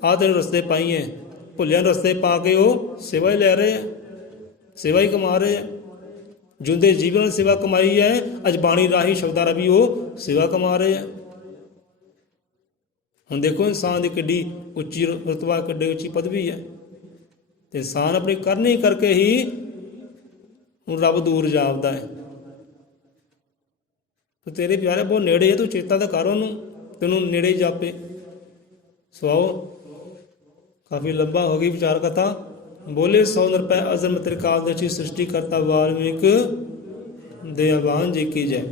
आ तेरे रस्ते पाई है, भुलिया रस्ते पा के वो सेवा ही लै रहे हैं, सेवा ही कमा रहे हैं। जिंदे जीवन सेवा कमाई है, अज बाणी राही शब्दारा भी वो सेवा कमा रहे हैं। हम देखो इंसान की किड्डी उच्ची रुतबा, किड्डी उच्ची पदवी है, तो इंसान अपनी करनी करके ही रब दूर जापदा है। तो तेरे प्यारे बहुत नेड़े है, तू चेता तो कर उन्होंने, तेनों नेड़े ही जापे। सुआओ काफ़ी लंबा हो गई विचार कथा। बोले 100 रुपये अजर मत काल दची सृष्टि करता वाल्मीकि दयावान जी की जय।